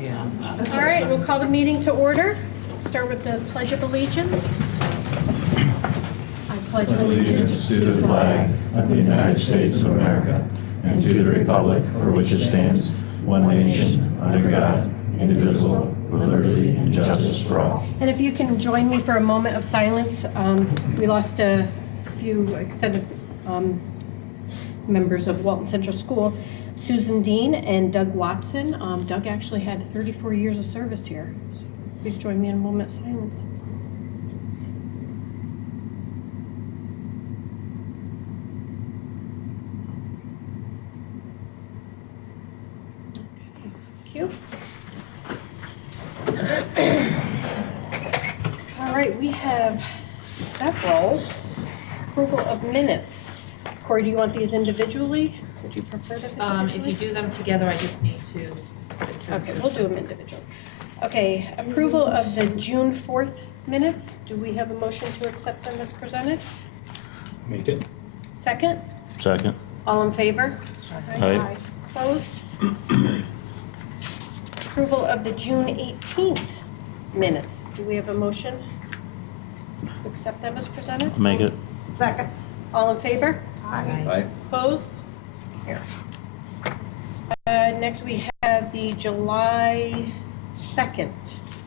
Yeah. All right, we'll call the meeting to order. Start with the Pledge of Allegiance. I pledge Allegiance to the flag of the United States of America and to the republic for which it stands, one nation, under God, indivisible, with liberty and justice for all. And if you can join me for a moment of silence, we lost a few extended members of Walton Central School, Susan Dean and Doug Watson. Doug actually had 34 years of service here. Please join me in a moment of silence. Thank you. All right, we have several approval of minutes. Corey, do you want these individually? Would you prefer them individually? If you do them together, I just need to. Okay, we'll do them individually. Okay, approval of the June 4th minutes. Do we have a motion to accept them as presented? Make it. Second? Second. All in favor? Aye. Opposed? Approval of the June 18th minutes. Do we have a motion to accept them as presented? Make it. Second. All in favor? Aye. Opposed? Here. Next we have the July 2nd.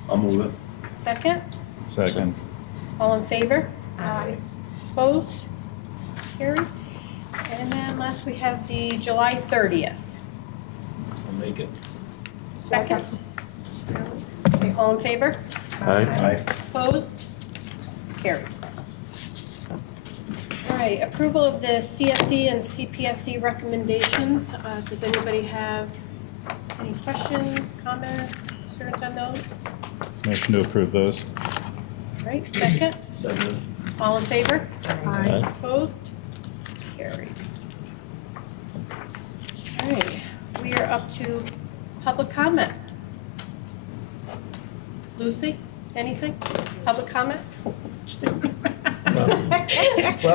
I'll move it. Second? Second. All in favor? Aye. Opposed? Carried. And then last we have the July 30th. I'll make it. Second? Okay, all in favor? Aye. Opposed? Carried. All right, approval of the CSE and CPSC recommendations. Does anybody have any questions, comments, concerns on those? Motion to approve those. All right, second? Second. All in favor? Aye. Opposed? Carried. All right, we are up to public comment. Lucy, anything? Public comment?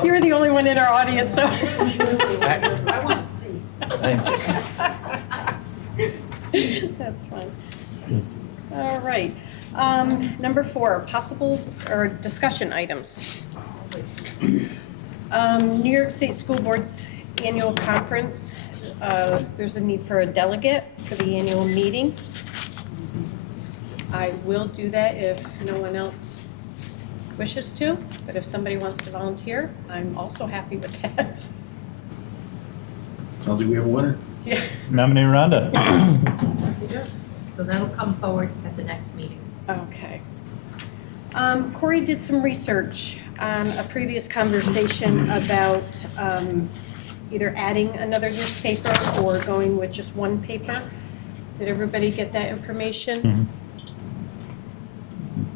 You're the only one in our audience, so. I want to see. That's fine. All right. Number 4, possible or discussion items. New York State School Board's annual conference. There's a need for a delegate for the annual meeting. I will do that if no one else wishes to, but if somebody wants to volunteer, I'm also happy with that. Sounds like we have a winner. Yeah. Nominate Rhonda. So that'll come forward at the next meeting. Okay. Corey did some research on a previous conversation about either adding another newspaper or going with just one paper. Did everybody get that information? Mhm.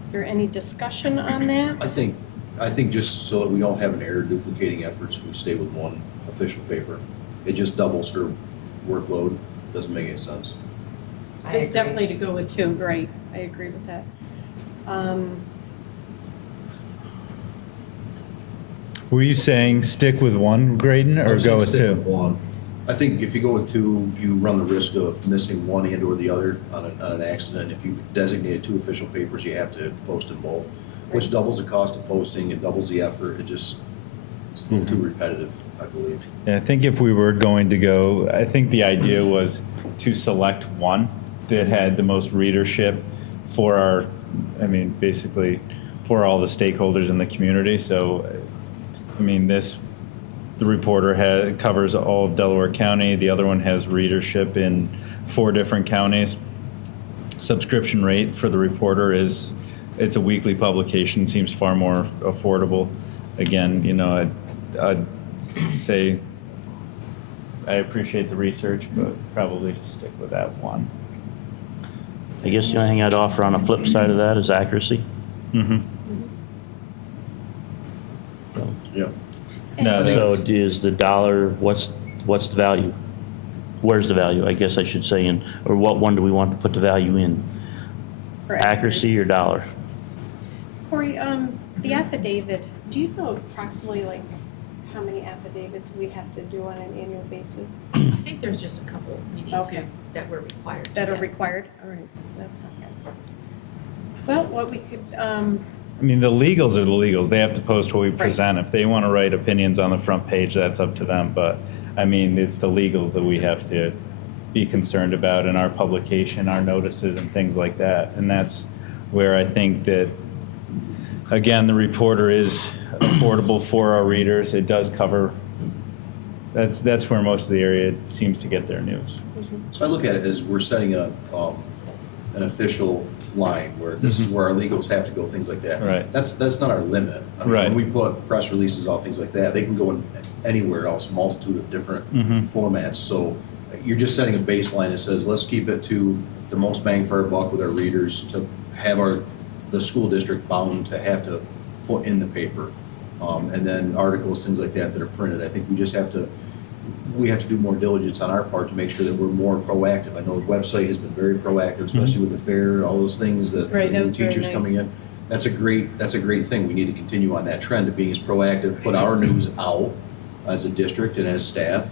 Is there any discussion on that? I think just so that we don't have an error duplicating efforts, we stay with one official paper. It just doubles her workload. Doesn't make any sense. I agree. Definitely to go with 2, right. I agree with that. Were you saying stick with one, Graydon, or go with 2? One. I think if you go with 2, you run the risk of missing one and or the other on an accident. If you've designated 2 official papers, you have to post in both, which doubles the cost of posting, it doubles the effort. It's a little too repetitive, I believe. Yeah, I think if we were going to go, I think the idea was to select one that had the most readership for our, basically for all the stakeholders in the community. So, the reporter covers all of Delaware County. The other one has readership in 4 different counties. Subscription rate for the reporter it's a weekly publication, seems far more affordable. Again, I'd say I appreciate the research, but probably just stick with that one. I guess the only thing I'd offer on the flip side of that is accuracy. Mm-hmm. Yeah. No, So that's, is the dollar, what's the value? Where's the value, I guess I should say, or what one do we want to put the value in? For Accuracy or dollar? Corey, the affidavit, do you know approximately like how many affidavits we have to do on an annual basis I think there's just a couple we need Okay. to, that we're required to that are get. required? All right, so that's not bad. Well, what we could, I mean, the legals are the legals. They have to post what we present. If they want to write opinions on the front page, that's up to them. But, I mean, it's the legals that we have to be concerned about in our publication, our notices and things like that. And that's where I think that, again, the reporter is affordable for our readers. It does cover, that's where most of the area seems to get their news. So I look at it as we're setting a, an official line where this is where our legals have to go, things like that. Right. That's not our limit. I mean, Right. When we put press releases out, things like that, they can go in anywhere else, multitude of different formats. So you're just setting a baseline that says, let's keep it to the most bang for our buck with our readers, to have the school district bound to have to put in the paper. And then articles, things like that are printed. I think we just have to do more diligence on our part to make sure that we're more proactive. I know the website has been very proactive, especially with the fair, all those things that Right, the that new was very teachers nice. coming in. That's a great thing. We need to continue on that trend of being as proactive, put our news out as a district and as staff,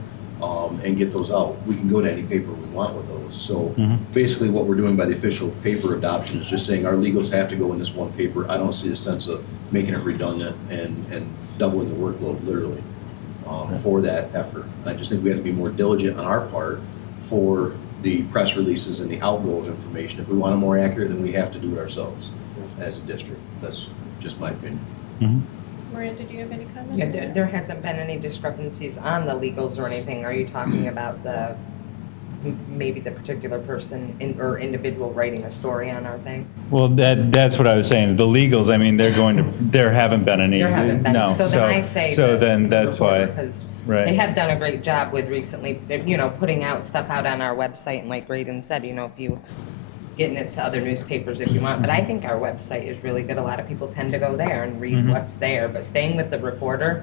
and get those out. We can go to any paper we want with those. So basically what we're doing by the official paper adoption is just saying our legals have to go in this one paper. I don't see a sense of making it redundant and doubling the workload literally for that effort. And I just think we have to be more diligent on our part for the press releases and the outgo of information. If we want it more accurate, then we have to do it ourselves as a district. That's just my opinion. Miranda, do you have any comments? Yeah, on there, that? there hasn't been any discrepancies on the legals or anything. Are you talking about maybe the particular person or individual writing a story on our thing? Well, that's what I was saying. The legals, I mean, there haven't been any. There haven't been. No. So then I say. So then that's why, Because right. they have done a great job with recently, putting out stuff out on our website, and like Graydon said, if you getting it to other newspapers if you want. But I think our website is really good. A lot of people tend to go there and read what's there, but staying with the reporter,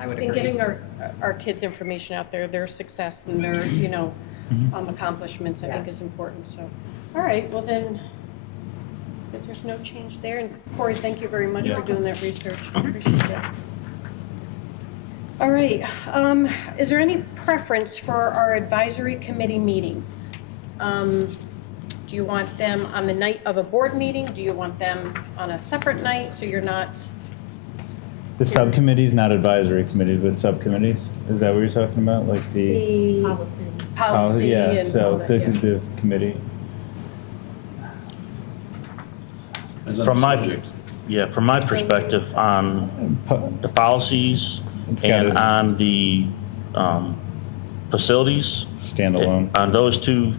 I would And agree. getting our kids' information out there, their success and their, accomplishments, I think Yes. is important, so. All right, well then, because there's no change there. And Corey, thank you very much for doing that research. Appreciate that. All right, is there any preference for our advisory committee meetings? Do you want them on the night of a board meeting? Do you want them on a separate night, so you're not? The subcommittees, not advisory committees, but subcommittees? Is that what you're talking about? Like the? Policy. Yeah, and all so that, the, yeah. the committee. Depends on From the my, subject. from my perspective on the policies It's and gotta- on the facilities, Standalone. on those two,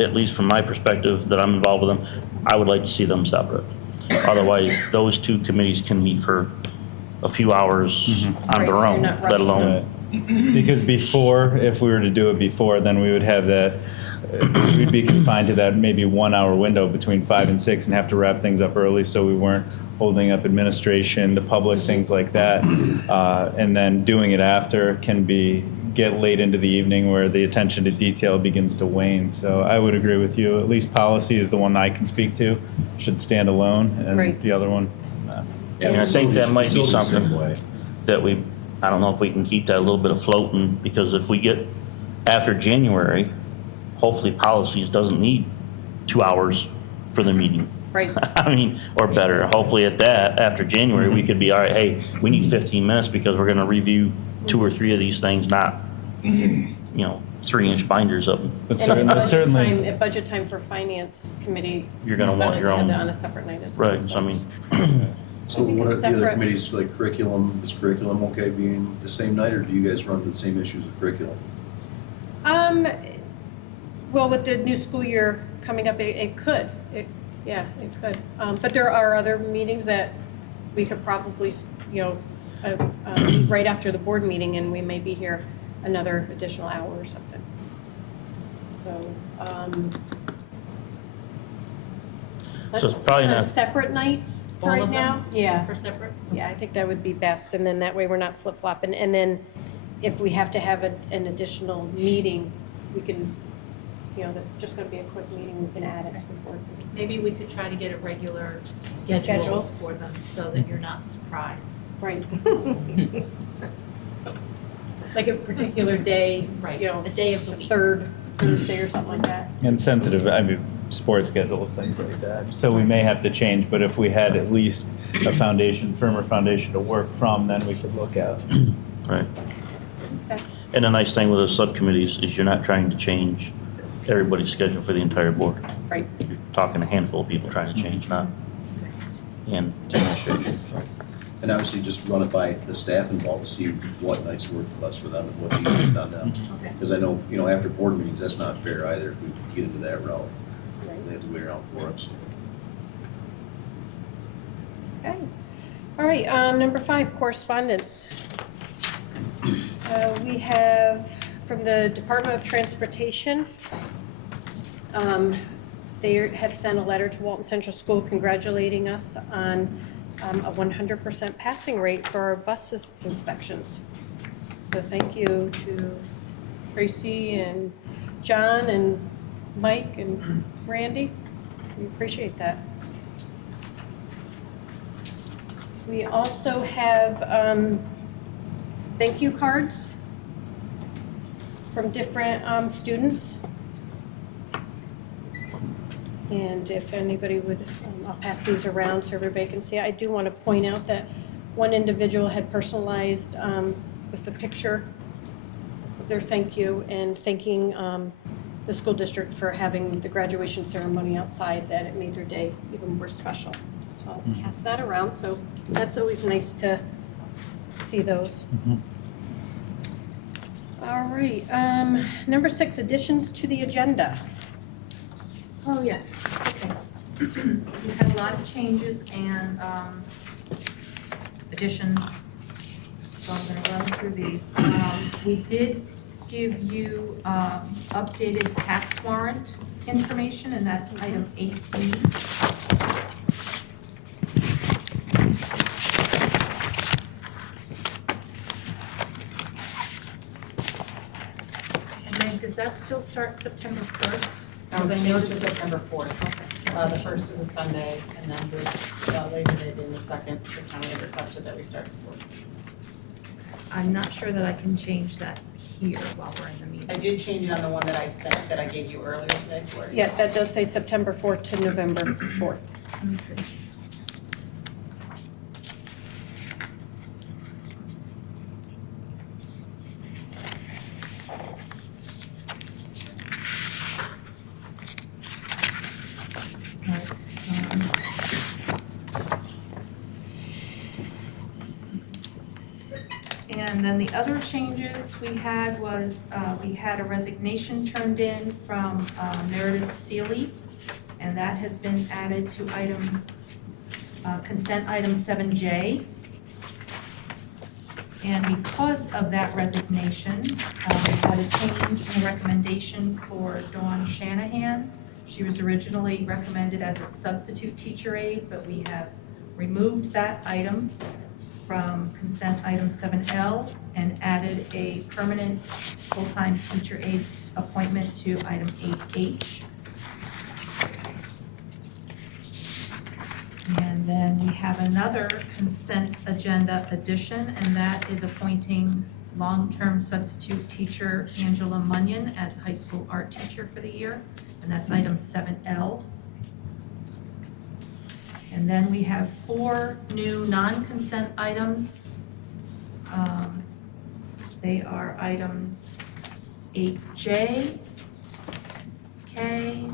at least from my perspective that I'm involved with them, I would like to see them separate. Otherwise, those two committees can meet for a few hours on Right, their you're own, not let rushing. alone. Because before, if we were to do it before, then we would have that, we'd be confined to that maybe 1 hour window between 5 and 6 and have to wrap things up early so we weren't holding up administration, the public, things like that. And then doing it after can get late into the evening where the attention to detail begins to wane. So I would agree with you. At least policy is the one I can speak to, should stand alone, and Right. the other one, And I think that might be Facilities the same something way. that I don't know if we can keep that a little bit afloat, because if we get after January, hopefully policies doesn't need 2 hours for the meeting. Right. I mean, or better, hopefully after January, we could be, all right, hey, we need 15 minutes because we're gonna review 2 or 3 of these things, not, 3-inch binders of them. but And at certainly. at budget time for finance committee. You're gonna want I'd your have own. that on a separate night as well. Right, so I mean, So I think what a are the other separate- committees, like curriculum, is curriculum okay being the same night, or do you guys run into the same issues with curriculum? Well, with the new school year coming up, it could. It could. But there are other meetings that we could probably, meet right after the board meeting, and we may be here another additional hour or something. So, So it's probably let's not- plan separate nights All right of now. them? Yeah. For separate? Yeah, I think that would be best, and then that way we're not flip-flopping. And then if we have to have an additional meeting, we can, that's just gonna be a quick meeting, we can add it before. Maybe we could try to get a regular Schedule. schedule for them so that you're not surprised. Right. like a particular day, Right, you know, a day of the week. third Thursday or something like that. And sensitive, I mean, sports schedules, things like that. So we may have to change, but if we had at least a foundation, firmer foundation to work from, then we could look at. Right. Okay. And the nice thing with the subcommittees is you're not trying to change everybody's schedule for the entire board. Right. You're talking a handful of people trying to change, not and administration. And obviously just run it by the staff involved to see what nights work best for them and what's easiest on them. Okay. Because I know, after board meetings, that's not fair either if we get into that route. Right. They have to wait around for us. Okay. All right, number 5, correspondence. We have from the Department of Transportation, they have sent a letter to Walton Central School congratulating us on a 100% passing rate for our bus inspections. So thank you to Tracy and John and Mike and Randy. We appreciate that. We also have thank you cards from different students. And if anybody would, I'll pass these around so everybody can see. I do want to point out that one individual had personalized with the picture of their thank you and thanking the school district for having the graduation ceremony outside, that it made their day even more special. So I'll pass that around. So that's always nice to see those. All right, number 6, additions to the agenda. Oh, yes, okay. We had a lot of changes and additions, so I'm going to run through these. We did give you updated tax warrant information, and that's item 8E. And Meg, does that still start September 1st? I was changed to September 4th. The first is a Sunday, and then the Labor Day being the second, the county had requested that we start the 4th. I'm not sure that I can change that here while we're in the meeting. I did change it on the one that I sent, that I gave you earlier today for you. Yeah, that does say September 4th to November 4th. Let me see. And then the other changes we had was, we had a resignation turned in from Meredith Seeley, and that has been added to consent item 7J. And because of that resignation, we had a change in the recommendation for Dawn Shanahan. She was originally recommended as a substitute teacher aide, but we have removed that item from consent item 7L and added a permanent full-time teacher aide appointment to item 8H. And then we have another consent agenda addition, and that is appointing long-term substitute teacher Angela Munyon as high school art teacher for the year, and that's item 7L. And then we have 4 new non-consent items. They are items 8J, K,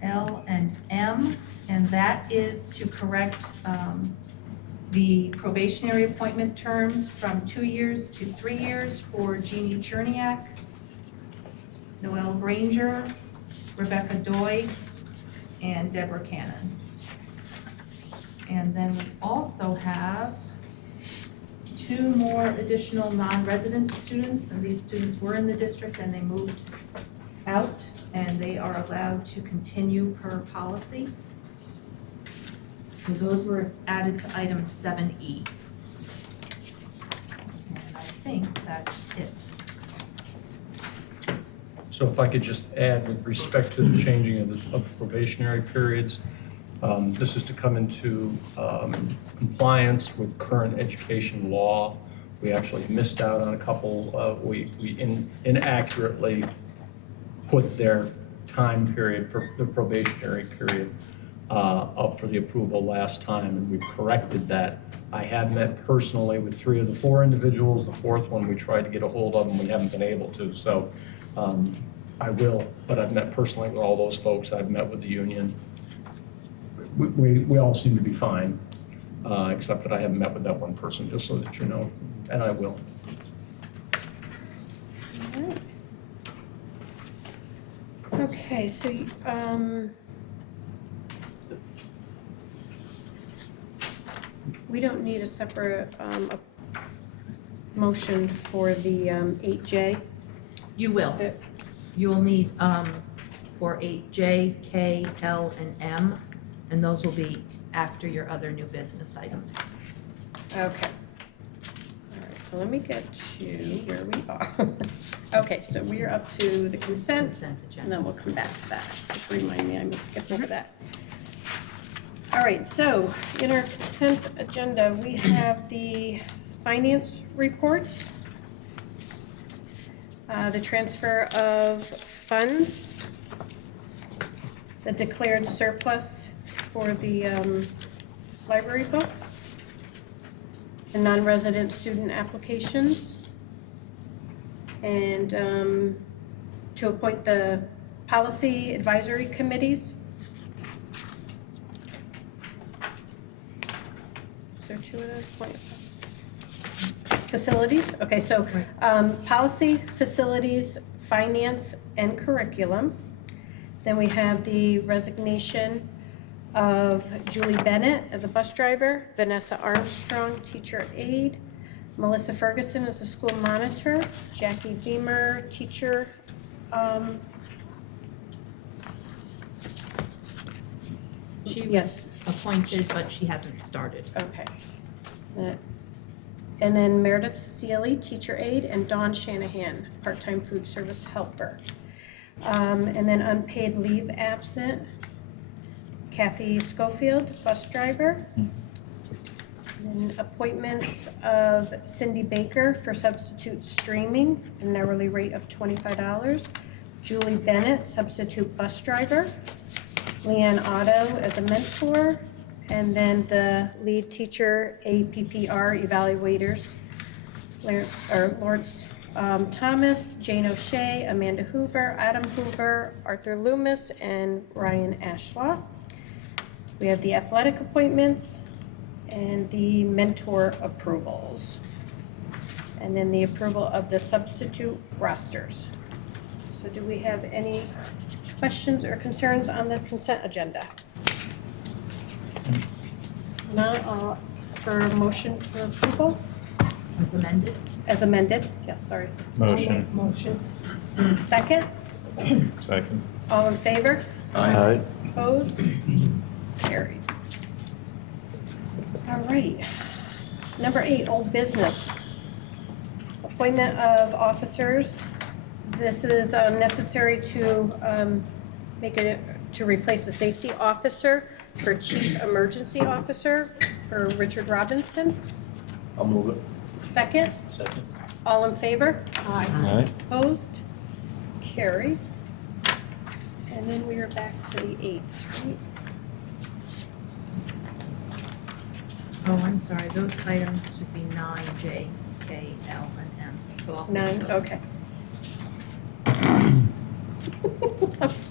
L, and M, and that is to correct the probationary appointment terms from 2 years to 3 years for Jeannie Cherniak, Noelle Granger, Rebecca Doig, and Deborah Cannon. And then we also have 2 more additional non-resident students, and these students were in the district and they moved out, and they are allowed to continue per policy. So those were added to item 7E. And I think that's it. So if I could just add with respect to the changing of the probationary periods, this is to come into compliance with current education law We actually missed out on a couple, we inaccurately put their time period, the probationary period, up for the approval last time, and we corrected that. I have met personally with 3 of the 4 individuals. The 4th one, we tried to get a hold of, and we haven't been able to. So I will, but I've met personally with all those folks. I've met with the union. We all seem to be fine, except that I haven't met with that one person, just so that you know, and I will. All right. Okay, so, we don't need a separate, motion for the, 8J. You will. You will need for 8J, K, L, and M, and those will be after your other new business items. Okay. All right, so let me get to where we are. Okay, so we are up to the consent, Consent and agenda. then we'll come back to that. Just remind me, I may skip over that. All right, so in our consent agenda, we have the finance reports, the transfer of funds, the declared surplus for the library books, the non-resident student applications, and to appoint the policy advisory committees. Is there 2 of those? Facilities, okay, so policy, facilities, finance, and curriculum. Then we have the resignation of Julie Bennett as a bus driver, Vanessa Armstrong, teacher aide, Melissa Ferguson as a school monitor, Jackie Beamer, teacher. She was Yes. appointed, but she hasn't started. Okay. And then Meredith Sealy, teacher aide, and Dawn Shanahan, part-time food service helper. And then unpaid leave absent, Kathy Schofield, bus driver. And appointments of Cindy Baker for substitute streaming, an hourly rate of $25. Julie Bennett, substitute bus driver. Leanne Otto as a mentor. And then the lead teacher, APPR evaluators, Lawrence Thomas, Jane O'Shea, Amanda Hoover, Adam Hoover, Arthur Loomis, and Ryan Ashlaw. We have the athletic appointments and the mentor approvals. And then the approval of the substitute rosters. So do we have any questions or concerns on the consent agenda? Not all, for a motion for approval, As amended? as amended, yes, sorry. Motion. Motion. Second, Second. all in favor? Aye. Opposed? Carried. All right. Number 8, old business. Appointment of officers. This is necessary to to replace the safety officer for chief emergency officer for Richard Robinson. I'll move it. Second, Second. all in favor? Aye. Opposed? Carried. And then we are back to the 8, right? Oh, I'm sorry, those items should be 9, J, K, L, and M. So I'll fix 9, those. okay.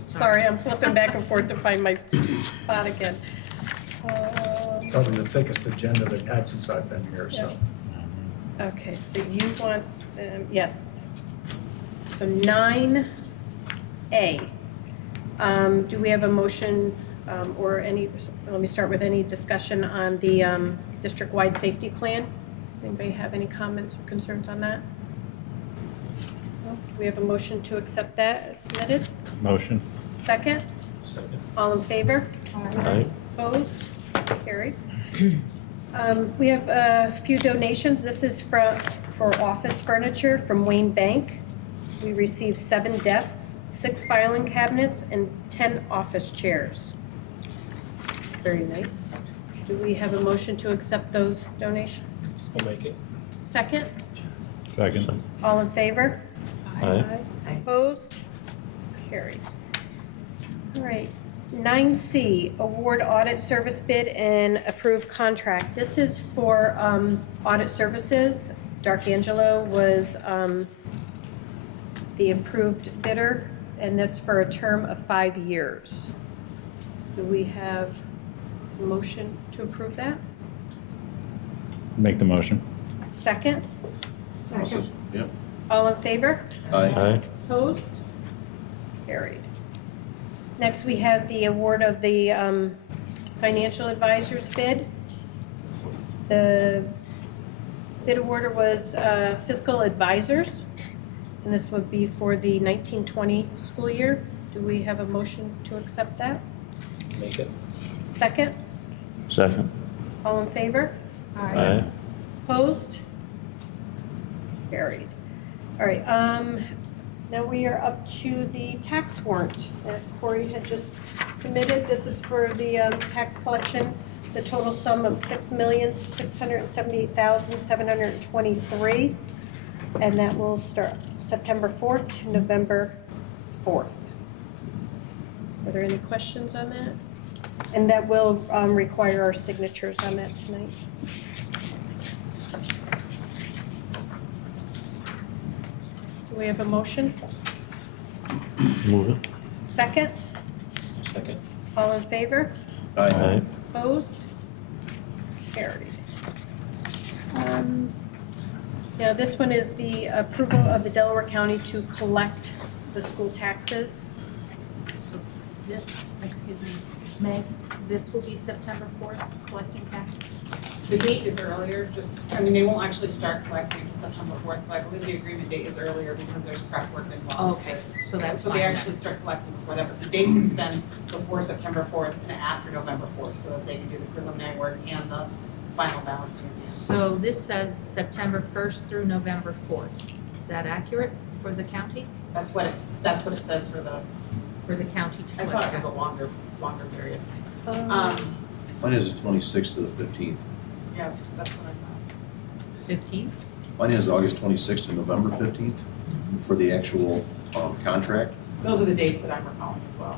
Sorry, I'm flipping back and forth to find my spot again. Probably the thickest agenda they've had since I've been here, so. Okay, so you want, yes. So 9A. Do we have a motion or any, let me start with any discussion on the district-wide safety plan? Does anybody have any comments or concerns on that? No? Do we have a motion to accept that as submitted? Motion. Second? Second. All in favor? Aye. Opposed? Carried. We have a few donations. This is for office furniture from Wayne Bank. We received 7 desks, 6 filing cabinets, and 10 office chairs. Very nice. Do we have a motion to accept those donations? I'll make it. Second? Second. All in favor? Aye. Opposed? Carried. All right. 9C, award audit service bid and approve contract. This is for audit services. D'Arcangelo was the approved bidder, and this for a term of 5 years. Do we have a motion to approve that? Make the motion. Second? Yep. All in favor? Aye. Aye. Opposed? Carried. Next, we have the award of the financial advisors bid. The bid awarder was Fiscal Advisors, and this would be for the 1920 school year. Do we have a motion to accept that? Make it. Second? Second. All in favor? Aye. Opposed? Carried. All right, now we are up to the tax warrant that Corey had just submitted. This is for the tax collection, the total sum of $6,678,723, and that will start September 4th to November 4th. Are there any questions on that? And that will require our signatures on that tonight. Do we have a motion? Move it. Second? Second. All in favor? Aye. Opposed? Carried. Now, this one is the approval of the Delaware County to collect the school taxes. So this, excuse me, Meg, this will be September 4th, collecting taxes? The date is earlier, they won't actually start collecting until September 4th, but I believe the agreement date is earlier because there's prep work involved. Okay, so that's So fine they then. actually start collecting before that, but the dates extend before September 4th and after November 4th, so that they can do the preliminary work and the final balancing. at the end. So this says September 1st through November 4th. Is that accurate for the county? That's what it says for the, For the county to I collect? thought it was a longer period. Um, Mine is the 26th to the 15th. Yeah, that's what I thought. 15th? Mine is August 26th to November 15th for the actual contract. Those are the dates that I'm recalling as well.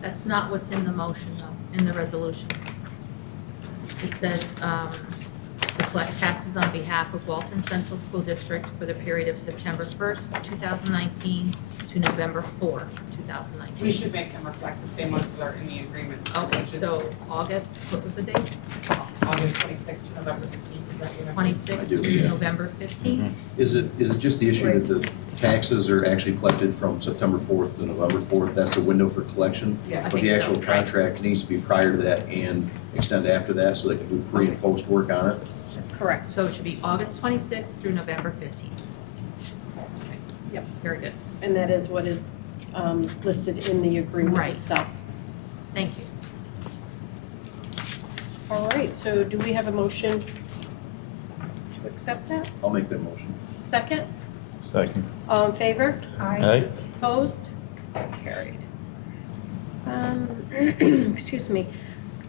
That's not what's in the motion, though, in the resolution. It says to collect taxes on behalf of Walton Central School District for the period of September 1st, 2019 to November 4th, 2019. We should make them reflect the same ones that are in the agreement. Okay, which is so August, what was the date? August 26th to November 15th, is that your? 26th I do, to yeah. November 15th? Is it just the issue that the taxes are actually collected from September 4th to November 4th? That's the window for collection? Yeah, I But think the so, actual right. contract needs to be prior to that and extend after that, so they can do pre and post work on it? Correct. So it should be August 26th through November 15th. Okay. Yep. Very good. And that is what is listed in the agreement Right. itself. Thank you. All right, so do we have a motion to accept that? I'll make that motion. Second? Second. All in favor? Aye. Opposed? Carried. Excuse me.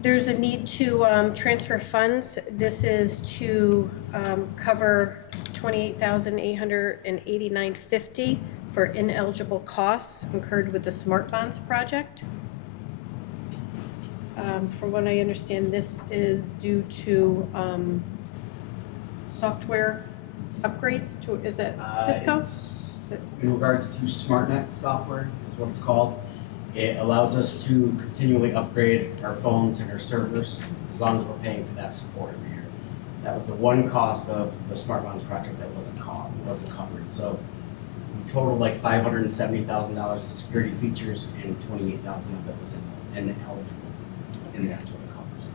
There's a need to transfer funds. This is to cover $28,889.50 for ineligible costs incurred with the Smart Bonds project. From what I understand, this is due to software upgrades to, is it Cisco? In regards to SmartNet software, is what it's called. It allows us to continually upgrade our phones and our servers as long as we're paying for that support every year. That was the one cost of the Smart Bonds project that wasn't covered. So we totaled like $570,000 of security features, and $28,000 of it was ineligible, and that's what it covers.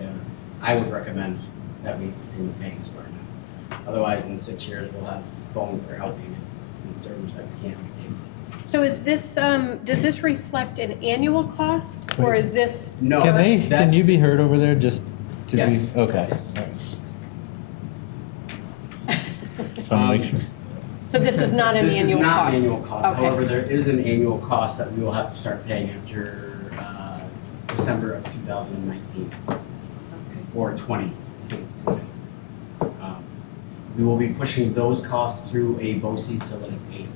And I would recommend that we continue paying SmartNet. Otherwise, in 6 years, we'll have phones that are outdated and servers that we can't maintain. So is this, does this reflect an annual cost, or is this? No, Can that's- you be heard over there just to Yes. be, okay. Just want to make sure. So this is not an annual This is not cost? an annual cost. Okay. However, there is an annual cost that we will have to start paying after December of 2019 or 20. I think it's 20. We will be pushing those costs through a BOCES so that it's able.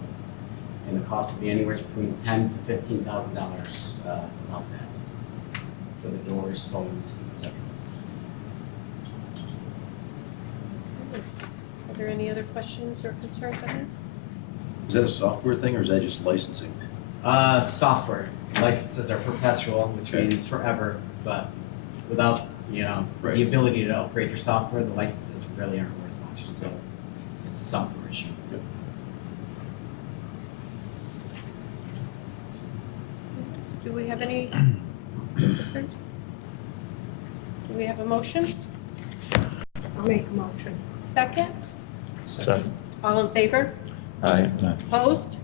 And the cost will be anywhere between $10,000 to $15,000 about that. For the doors, phones, etc. Are there any other questions or concerns on that? Is that a software thing or is that just licensing? Software. Licenses are perpetual, which Okay. means forever, but without, Right. the ability to upgrade your software, the licenses really aren't worth much, so it's a software issue. Do we have any concerns? Do we have a motion? I'll make a motion. Second? Second. All in favor? Aye. Opposed?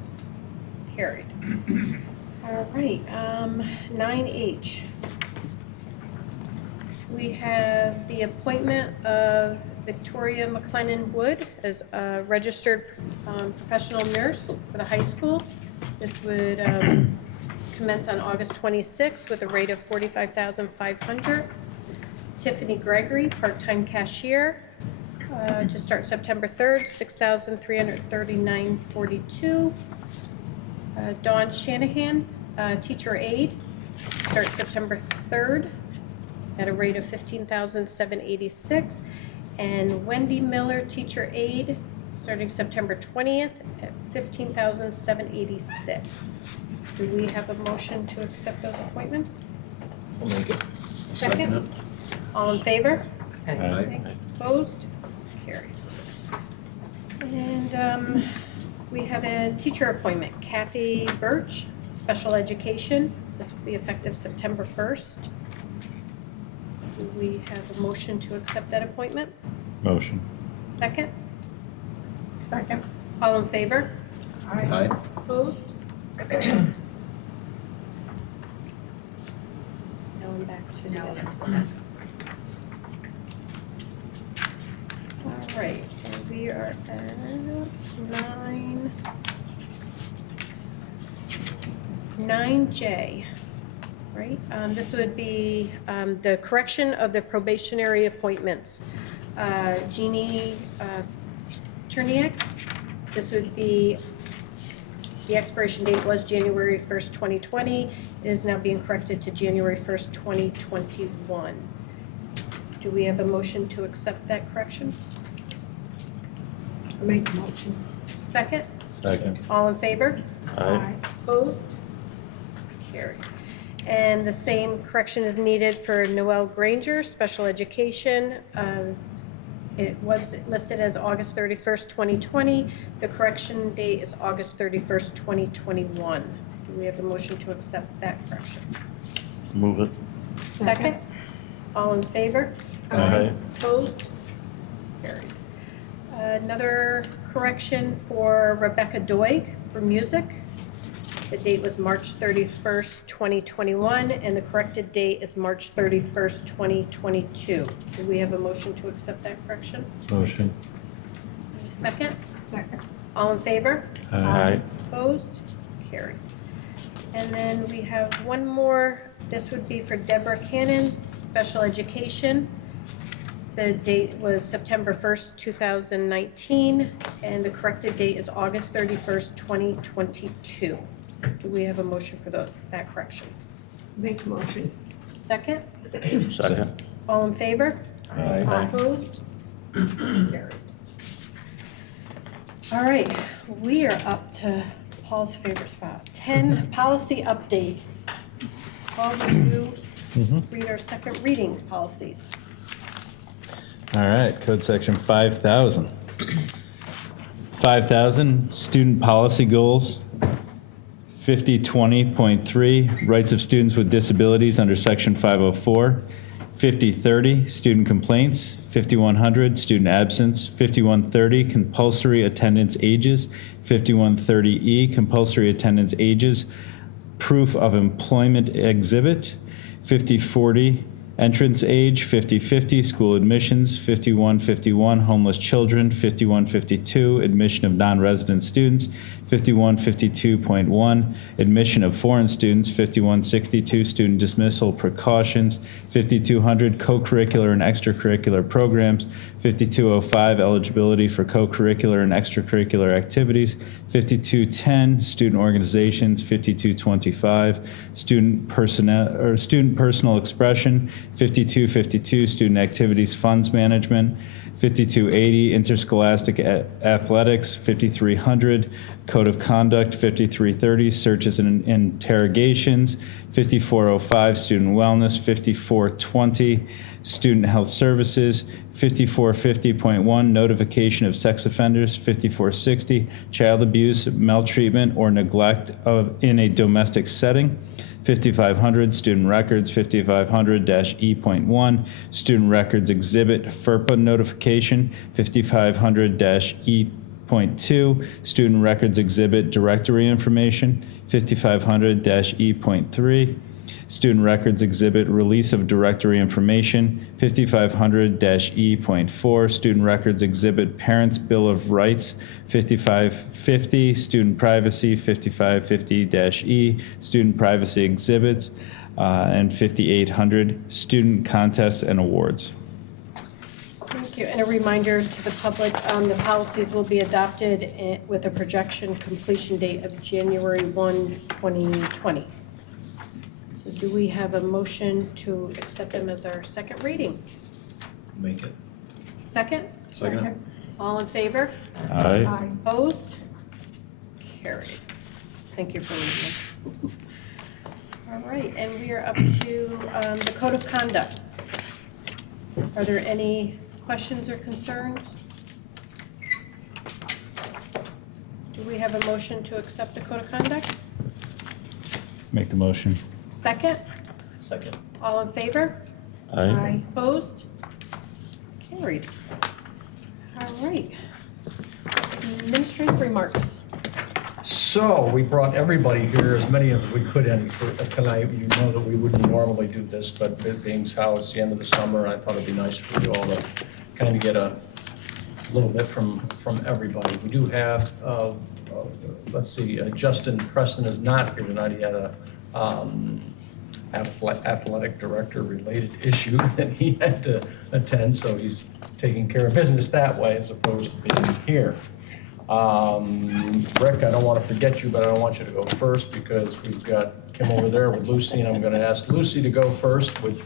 Carried. All right, 9H. We have the appointment of Victoria McLennan Wood as a registered professional nurse for the high school. This would commence on August 26th with a rate of $45,500. Tiffany Gregory, part-time cashier, to start September 3rd, $6,339.42. Dawn Shanahan, teacher aide, start September 3rd at a rate of $15,786. And Wendy Miller, teacher aide, starting September 20th at $15,786. Do we have a motion to accept those appointments? I'll make it. Second? All in favor? Aye. Opposed? Carried. And we have a teacher appointment, Kathy Birch, special education. This will be effective September 1st. Do we have a motion to accept that appointment? Motion. Second? Second. All in favor? Aye. Opposed? Now I'm back to the other. All right, and we are at 9J, right? This would be the correction of the probationary appointments. Jeannie Cherniak, this would be, the expiration date was January 1st, 2020. It is now being corrected to January 1st, 2021. Do we have a motion to accept that correction? I'll make a motion. Second? Second. All in favor? Aye. Opposed? Carried. And the same correction is needed for Noelle Granger, special education. It was listed as August 31st, 2020. The correction date is August 31st, 2021. Do we have a motion to accept that correction? Move it. Second? All in favor? Aye. Opposed? Carried. Another correction for Rebecca Doig for music. The date was March 31st, 2021, and the corrected date is March 31st, 2022. Do we have a motion to accept that correction? Motion. Second? Second. All in favor? Aye. Opposed? Carried. And then we have one more. This would be for Deborah Cannon, special education. The date was September 1st, 2019, and the corrected date is August 31st, 2022. Do we have a motion for that correction? Make a motion. Second? Second. All in favor? Aye. Opposed? Carried. All right, we are up to Paul's favorite spot, 10, policy update. Paul, will you read our second reading policies? All right, code section 5000. 5000, student policy goals. 5020.3, rights of students with disabilities under section 504. 5030, student complaints. 5100, student absence. 5130, compulsory attendance ages. 5130E, compulsory attendance ages, proof of employment exhibit. 5040, Entrance age 50-50, school admissions 51-51, homeless children 51-52, admission of non-resident students 51-52.1, admission of foreign students 51-62, student dismissal precautions 5200, co-curricular and extracurricular programs 5205, eligibility for co-curricular and extracurricular activities 5210, student organizations 5225, student personal expression 5252, student activities funds management 5280, interscholastic athletics 5300, code of conduct 5330, searches and interrogations 5405, student wellness 5420, student health services 5450.1, notification of sex offenders 5460, child abuse, maltreatment, or neglect in a domestic setting 5500, student records 5500-E.1, student records exhibit FERPA notification 5500-E.2, student records exhibit directory information 5500-E.3, student records exhibit release of directory information 5500-E.4, student records exhibit parents' bill of rights 5550, student privacy 5550-E, student privacy exhibits, and 5800, student contests and awards. Thank you. And a reminder to the public, the policies will be adopted with a projection completion date of January 1, 2020. So do we have a motion to accept them as our second reading? Make it. Second? Second? All in favor? Aye. Opposed? Carried. Thank you for reading. All right, and we are up to the code of conduct. Are there any questions or concerns? Do we have a motion to accept the code of conduct? Make the motion. Second? Second. All in favor? Aye. Opposed? Carried. All right. Administrative remarks. So we brought everybody here, as many as we could in for tonight. You know that we wouldn't normally do this, but it being how it's the end of the summer, I thought it'd be nice for you all to kind of get a little bit from everybody. We do have, let's see, Justin Preston is not here tonight. He had a athletic director related issue that he had to attend, so he's taking care of business that way as opposed to being here. Rick, I don't want to forget you, but I don't want you to go first because we've got Kim over there with Lucy, and I'm going to ask Lucy to go first with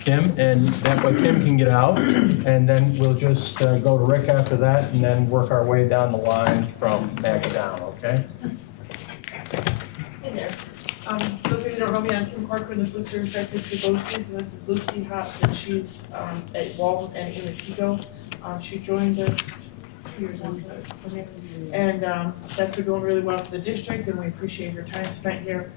Kim, and that way Kim can get out, and then we'll just go to Rick after that, and then work our way down the line from back down, okay? Hey there. Those of you who don't know me, I'm Kim Corcoran, the food service director for BOCES, and this is Lucy Hotz, and she's at Walton and Inutigo. She joined us 2 years ago, and that's been going really well for the district, and we appreciate her time spent here.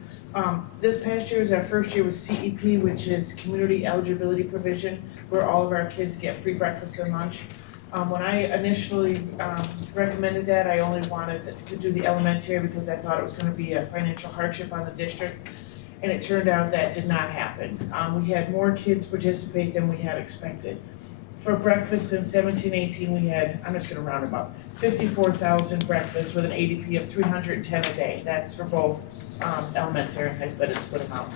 This past year is our first year with CEP, which is Community Eligibility Provision, where all of our kids get free breakfast and lunch. When I initially recommended that, I only wanted to do the elementary because I thought it was going to be a financial hardship on the district, and it turned out that did not happen. We had more kids participate than we had expected. For breakfast in 17-18, we had, I'm just going to round them up, 54,000 breakfasts with an ADP of 310 a day. That's for both elementary and high school, it's split them out.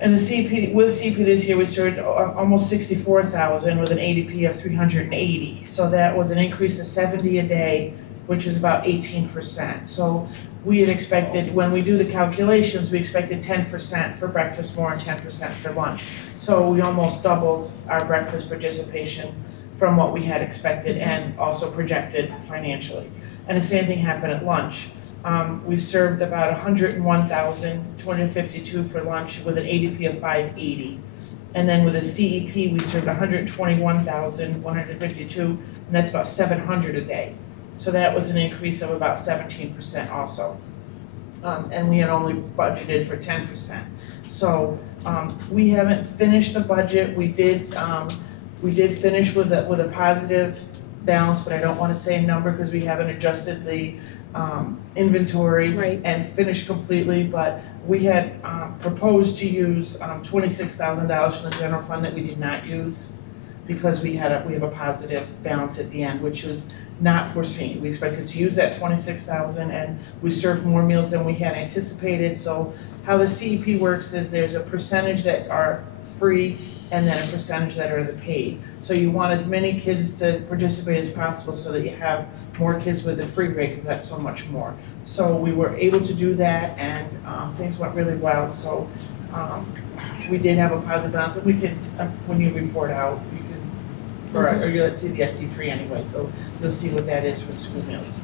And the CP, with CP this year, we served almost 64,000 with an ADP of 380. So that was an increase of 70 a day, which is about 18%. So we had expected, when we do the calculations, we expected 10% for breakfast more and 10% for lunch. So we almost doubled our breakfast participation from what we had expected and also projected financially. And the same thing happened at lunch. We served about 101,252 for lunch with an ADP of 580. And then with a CEP, we served 121,152, and that's about 700 a day. So that was an increase of about 17% also. And we had only budgeted for 10%. So we haven't finished the budget. We did finish with a positive balance, but I don't want to say a number because we haven't adjusted the inventory Right. and finished completely, but we had proposed to use $26,000 from the general fund that we did not use because we have a positive balance at the end, which was not foreseen. We expected to use that 26,000 and we served more meals than we had anticipated. So how the CEP works is there's a percentage that are free and then a percentage that are the paid. So you want as many kids to participate as possible so that you have more kids with the free rate because that's so much more. So we were able to do that and things went really well. So we did have a positive balance. And we can, when you report out, you can, or you'll see the ST3 anyway, so you'll see what that is for the school meals.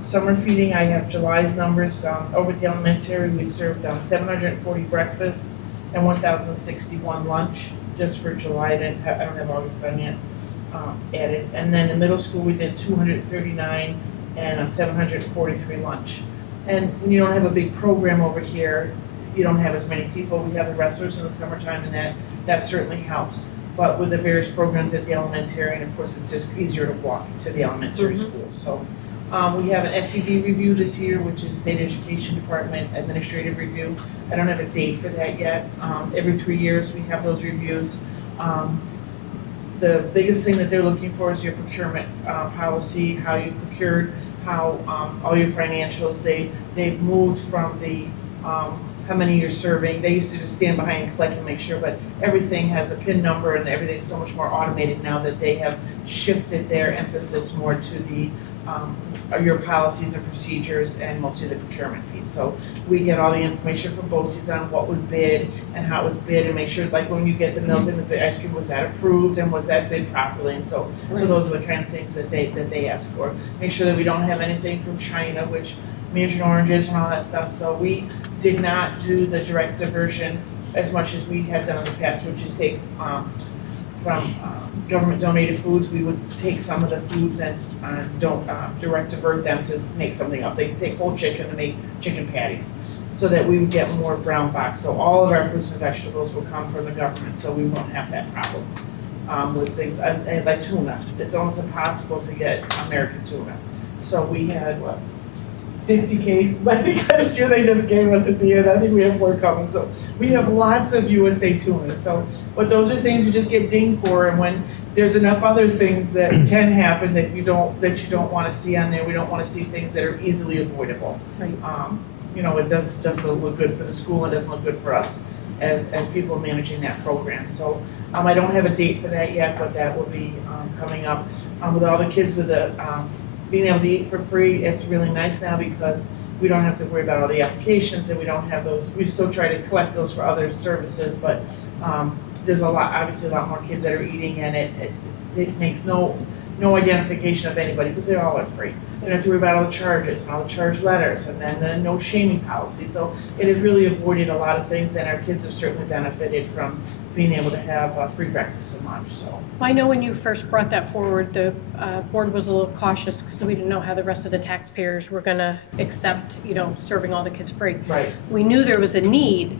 Summer feeding, I have July's numbers. Over at the elementary, we served 740 breakfasts and 1,061 lunch just for July. I don't have August done yet added. And then in middle school, we did 239 and 743 lunch. And when you don't have a big program over here, you don't have as many people. We have the wrestlers in the summertime, and that certainly helps. But with the various programs at the elementary, and of course, it's just easier to walk to the elementary school. So we have an SED review this year, which is State Education Department Administrative Review. I don't have a date for that yet. Every 3 years, we have those reviews. The biggest thing that they're looking for is your procurement policy, how you procured, how all your financials. They've moved from the how many you're serving. They used to just stand behind and click and make sure, but everything has a PIN number and everything's so much more automated now that they have shifted their emphasis more to the your policies and procedures and mostly the procurement piece. So we get all the information from BOCES on what was bid and how it was bid and make sure, like when you get the milk and the ice cream, was that approved and was that bid properly? And so those are the kind of things that they ask for. Make sure that we don't have anything from China, which Mandarin oranges and all that stuff. So we did not do the direct diversion as much as we have done in the past, which is take from government donated foods. We would take some of the foods and don't direct divert them to make something else. They could take whole chicken and make chicken patties so that we would get more brown box. So all of our fruits and vegetables will come from the government, so we won't have that problem with things like tuna. It's almost impossible to get American tuna. So we had, 50 cases, I think last year they just gave us at the end. I think we have more coming. So we have lots of USA tuna. So, but those are things you just get dinged for, and when there's enough other things that can happen that you don't want to see on there, we don't want to see things that are easily avoidable. Right. It doesn't look good for the school, and doesn't look good for us as people managing that program. So I don't have a date for that yet, but that will be coming up. With all the kids with the being able to eat for free, it's really nice now because we don't have to worry about all the applications and we don't have those. We still try to collect those for other services, but there's obviously a lot more kids that are eating, and it makes no identification of anybody because they all are free. You don't have to worry about all the charges and all the charge letters and then the no shaming policy. So it has really avoided a lot of things, and our kids have certainly benefited from being able to have free breakfast and lunch. So I know when you first brought that forward, the board was a little cautious because we didn't know how the rest of the taxpayers were going to accept, serving all the kids free. Right. We knew there was a need,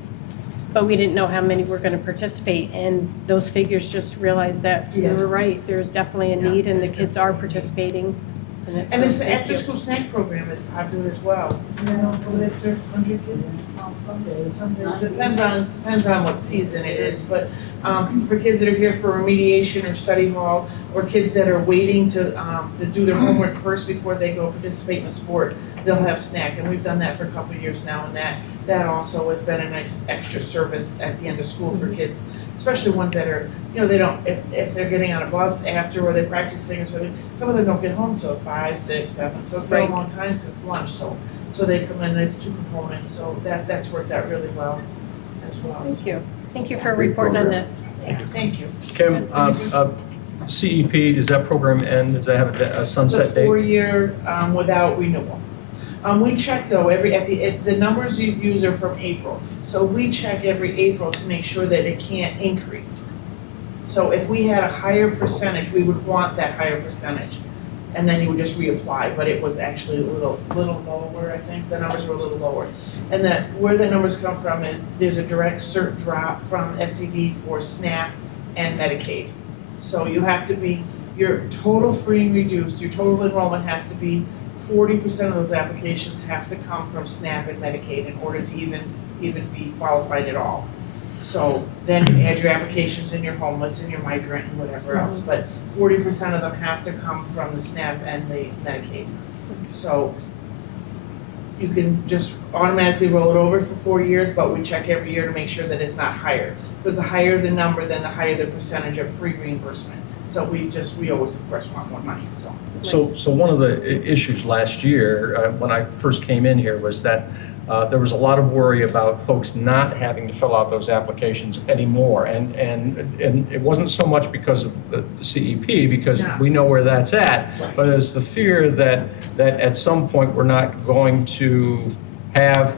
but we didn't know how many were going to participate, and those figures just realized that you were right. There's definitely a need, and the kids are participating. And the after-school snack program is popular as well. They serve 100 kids on Sundays. Depends on what season it is, but for kids that are here for remediation or study hall, or kids that are waiting to do their homework first before they go participate in a sport, they'll have snack, and we've done that for a couple of years now, and that also has been a nice extra service at the end of school for kids, especially ones that are, they don't, if they're getting on a bus after or they're practicing or something, some of them don't get home till 5, 6, 7, so it's been a long time since lunch, so they come in, it's 2 components, so that's worked out really well as well. Thank you for reporting on that. Thank you. Kim, CEP, does that program end? Does that have a sunset date? The 4-year without renewal. We check though the numbers you use are from April, so we check every April to make sure that it can't increase. So if we had a higher percentage, we would want that higher percentage, and then you would just reapply. But it was actually a little lower. I think the numbers were a little lower, and where the numbers come from is there's a direct cert drop from SED for SNAP and Medicaid. So you have to be your total free and reduced. Your total enrollment has to be 40% of those applications have to come from SNAP and Medicaid in order to even even be qualified at all. So then you add your applications and your homeless and your migrant and whatever else, but 40% of them have to come from the SNAP and the Medicaid. So you can just automatically roll it over for 4 years, but we check every year to make sure that it's not higher. Because the higher the number, then the higher the percentage of free reimbursement. So we always, of course, want more money, so. So one of the issues last year, when I first came in here, was that there was a lot of worry about folks not having to fill out those applications anymore. And it wasn't so much because of the CEP, because we know where that's at, but it's the fear that at some point we're not going to have,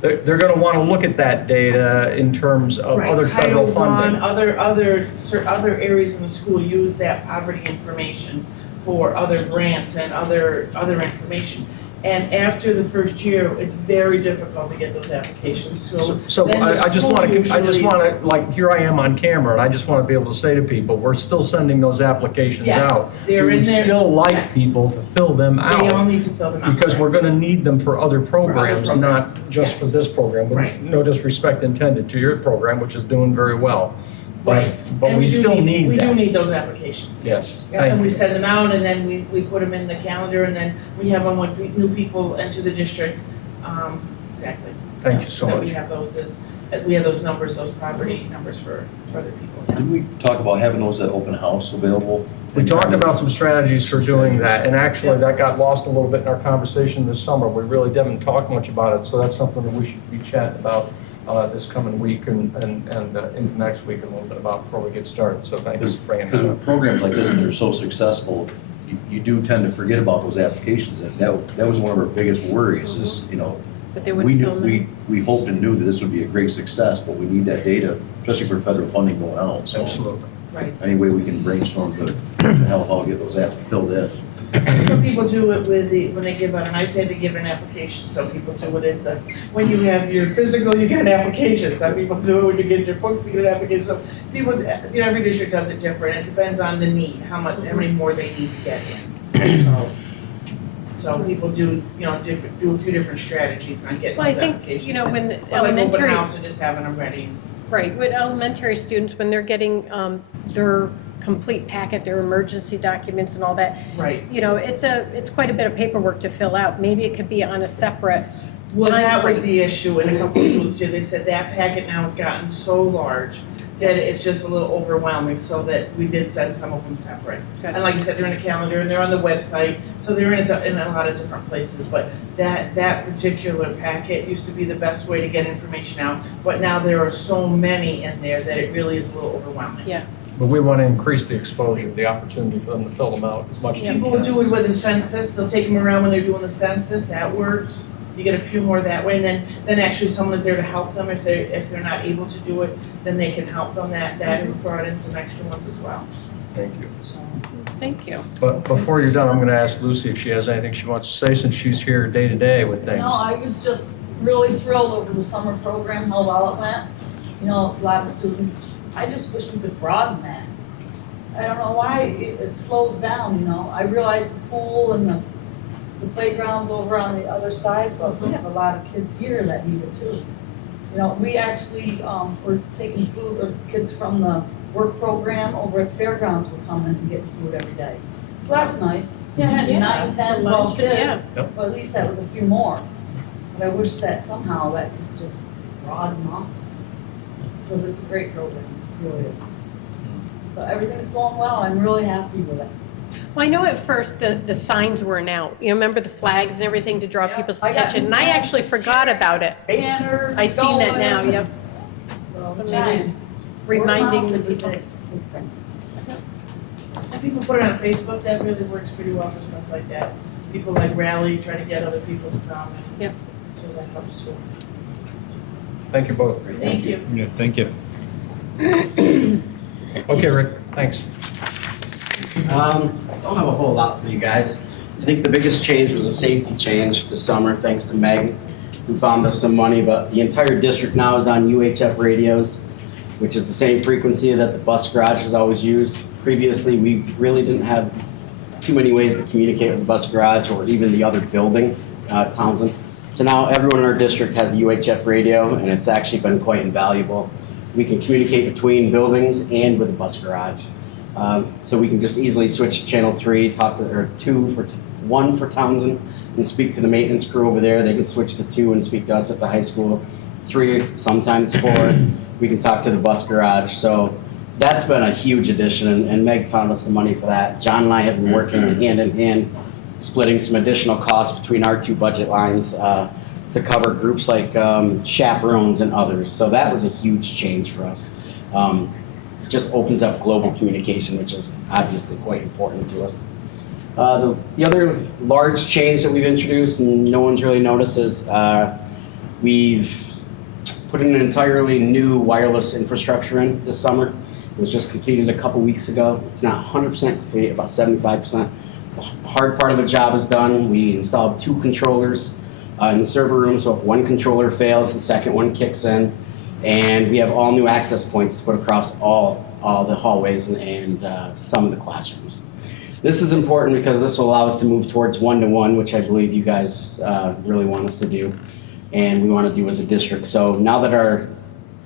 they're going to want to look at that data in terms of other federal funding. Other areas in the school use that poverty information for other grants and other information. And after the first year, it's very difficult to get those applications. So I just want to, like, here I am on camera, and I just want to be able to say to people, we're still sending those applications out. They're We in would there. still like Yes. people to fill them out. They all need to fill them out. Because we're going to need them for other programs, programs, not just for yes. this program. With Right. no disrespect intended to your program, which is doing very well. Right. But And we do still need We do that. need those applications. Yes, Yeah, thank and we you. send them out, and then we put them in the calendar, and then we have them when new people enter the district. Exactly. Thank you so That much. we have those numbers, those poverty numbers for other people. Did we talk about having those at open house available? We talked about some strategies for doing that, and actually that got lost a little bit in our conversation this summer. We really didn't talk much about it, so that's something that we should be chatting about this coming week and into next week a little bit about before we get started. So thank you for bringing Because that with up. programs like this that are so successful, you do tend to forget about those applications. And that was one of our biggest worries is, That they we wouldn't knew, fill them in. we hoped and knew that this would be a great success, but we need that data, especially for federal funding going out. So Absolutely. Right. any way we can brainstorm to help how get those apps filled in. Some people do it when they give out an iPad, they give an application. Some people do it when you have your physical, you get an application. Some people do it when you get your books, you get an application. So people, every district does it different. It depends on the need, how many more they need to get in. So people do, do a few different strategies on getting Well, I those think, applications. when the Or like open elementary, house and just having them ready. right, with elementary students, when they're getting their complete packet, their emergency documents and all that, Right. it's quite a bit of paperwork to fill out. Maybe it could be on a separate Well, time that was frame. the issue, and a couple of schools did, they said that packet now has gotten so large that it's just a little overwhelming, so that we did send some of them separate. Good. And like I said, they're in a calendar, and they're on the website, so they're in a lot of different places, but that particular packet used to be the best way to get information out, but now there are so many in there that it really is a little overwhelming. Yeah. But we want to increase the exposure, the opportunity for them to fill them out as much as you People will can. do it with the census, they'll take them around when they're doing the census, that works. You get a few more that way, and then actually someone is there to help them if they're not able to do it, then they can help them. That has brought in some extra ones as well. Thank you. Thank you. But before you're done, I'm going to ask Lucy if she has anything she wants to say, since she's here day to day with things. No, I was just really thrilled over the summer program, how well it went. A lot of students, I just wish we could broaden that. I don't know why it slows down, I realize the pool and the playground's over on the other side, but we have a lot of kids here that need it too. We actually, were taking food, or kids from the work program over at the fairgrounds were coming and getting food every day. So that was nice. Yeah, I had Yeah, 9, 10, for 12 lunch, kids, yeah. Yep. but at least that was a few more. But I wish that somehow that could just broaden also, because it's a great program, it really is. But everything's going well, I'm really happy with it. Well, I know at first the signs weren't out. You remember the flags and everything to draw Yeah, people's I got attention, and I flags actually this forgot year. about it. Banners. I seen that now, going. yep. So So trying. maybe reminding Word the of mouth is a people. big thing. And people put it on Facebook, that really works pretty well for stuff like that. People like rally, try to get other people to come. Yep. So that helps too. Thank you both. Thank you. Yeah, thank you. Okay, Rick, thanks. Don't have a whole lot for you guys. I think the biggest change was a safety change this summer, thanks to Meg, who found us some money, but the entire district now is on UHF radios, which is the same frequency that the bus garage has always used. Previously, we really didn't have too many ways to communicate with the bus garage or even the other building, Townsend. So now everyone in our district has a UHF radio, and it's actually been quite invaluable. We can communicate between buildings and with the bus garage. So we can just easily switch to channel 3, talk to, or 1 for Townsend, and speak to the maintenance crew over there. They can switch to 2 and speak to us at the high school. 3, sometimes 4, we can talk to the bus garage. So that's been a huge addition, and Meg found us the money for that. John and I have been working hand in hand, splitting some additional costs between our 2 budget lines to cover groups like chaperones and others. So that was a huge change for us. Just opens up global communication, which is obviously quite important to us. The other large change that we've introduced and no one's really noticed is we've put in an entirely new wireless infrastructure in this summer. It was just completed a couple weeks ago. It's not 100% complete, about 75%. The hard part of the job is done. We installed 2 controllers in the server room, so if one controller fails, the second one kicks in. And we have all new access points to put across all the hallways and some of the classrooms. This is important because this will allow us to move towards 1-to-1, which I believe you guys really want us to do, and we want to do as a district. So now that our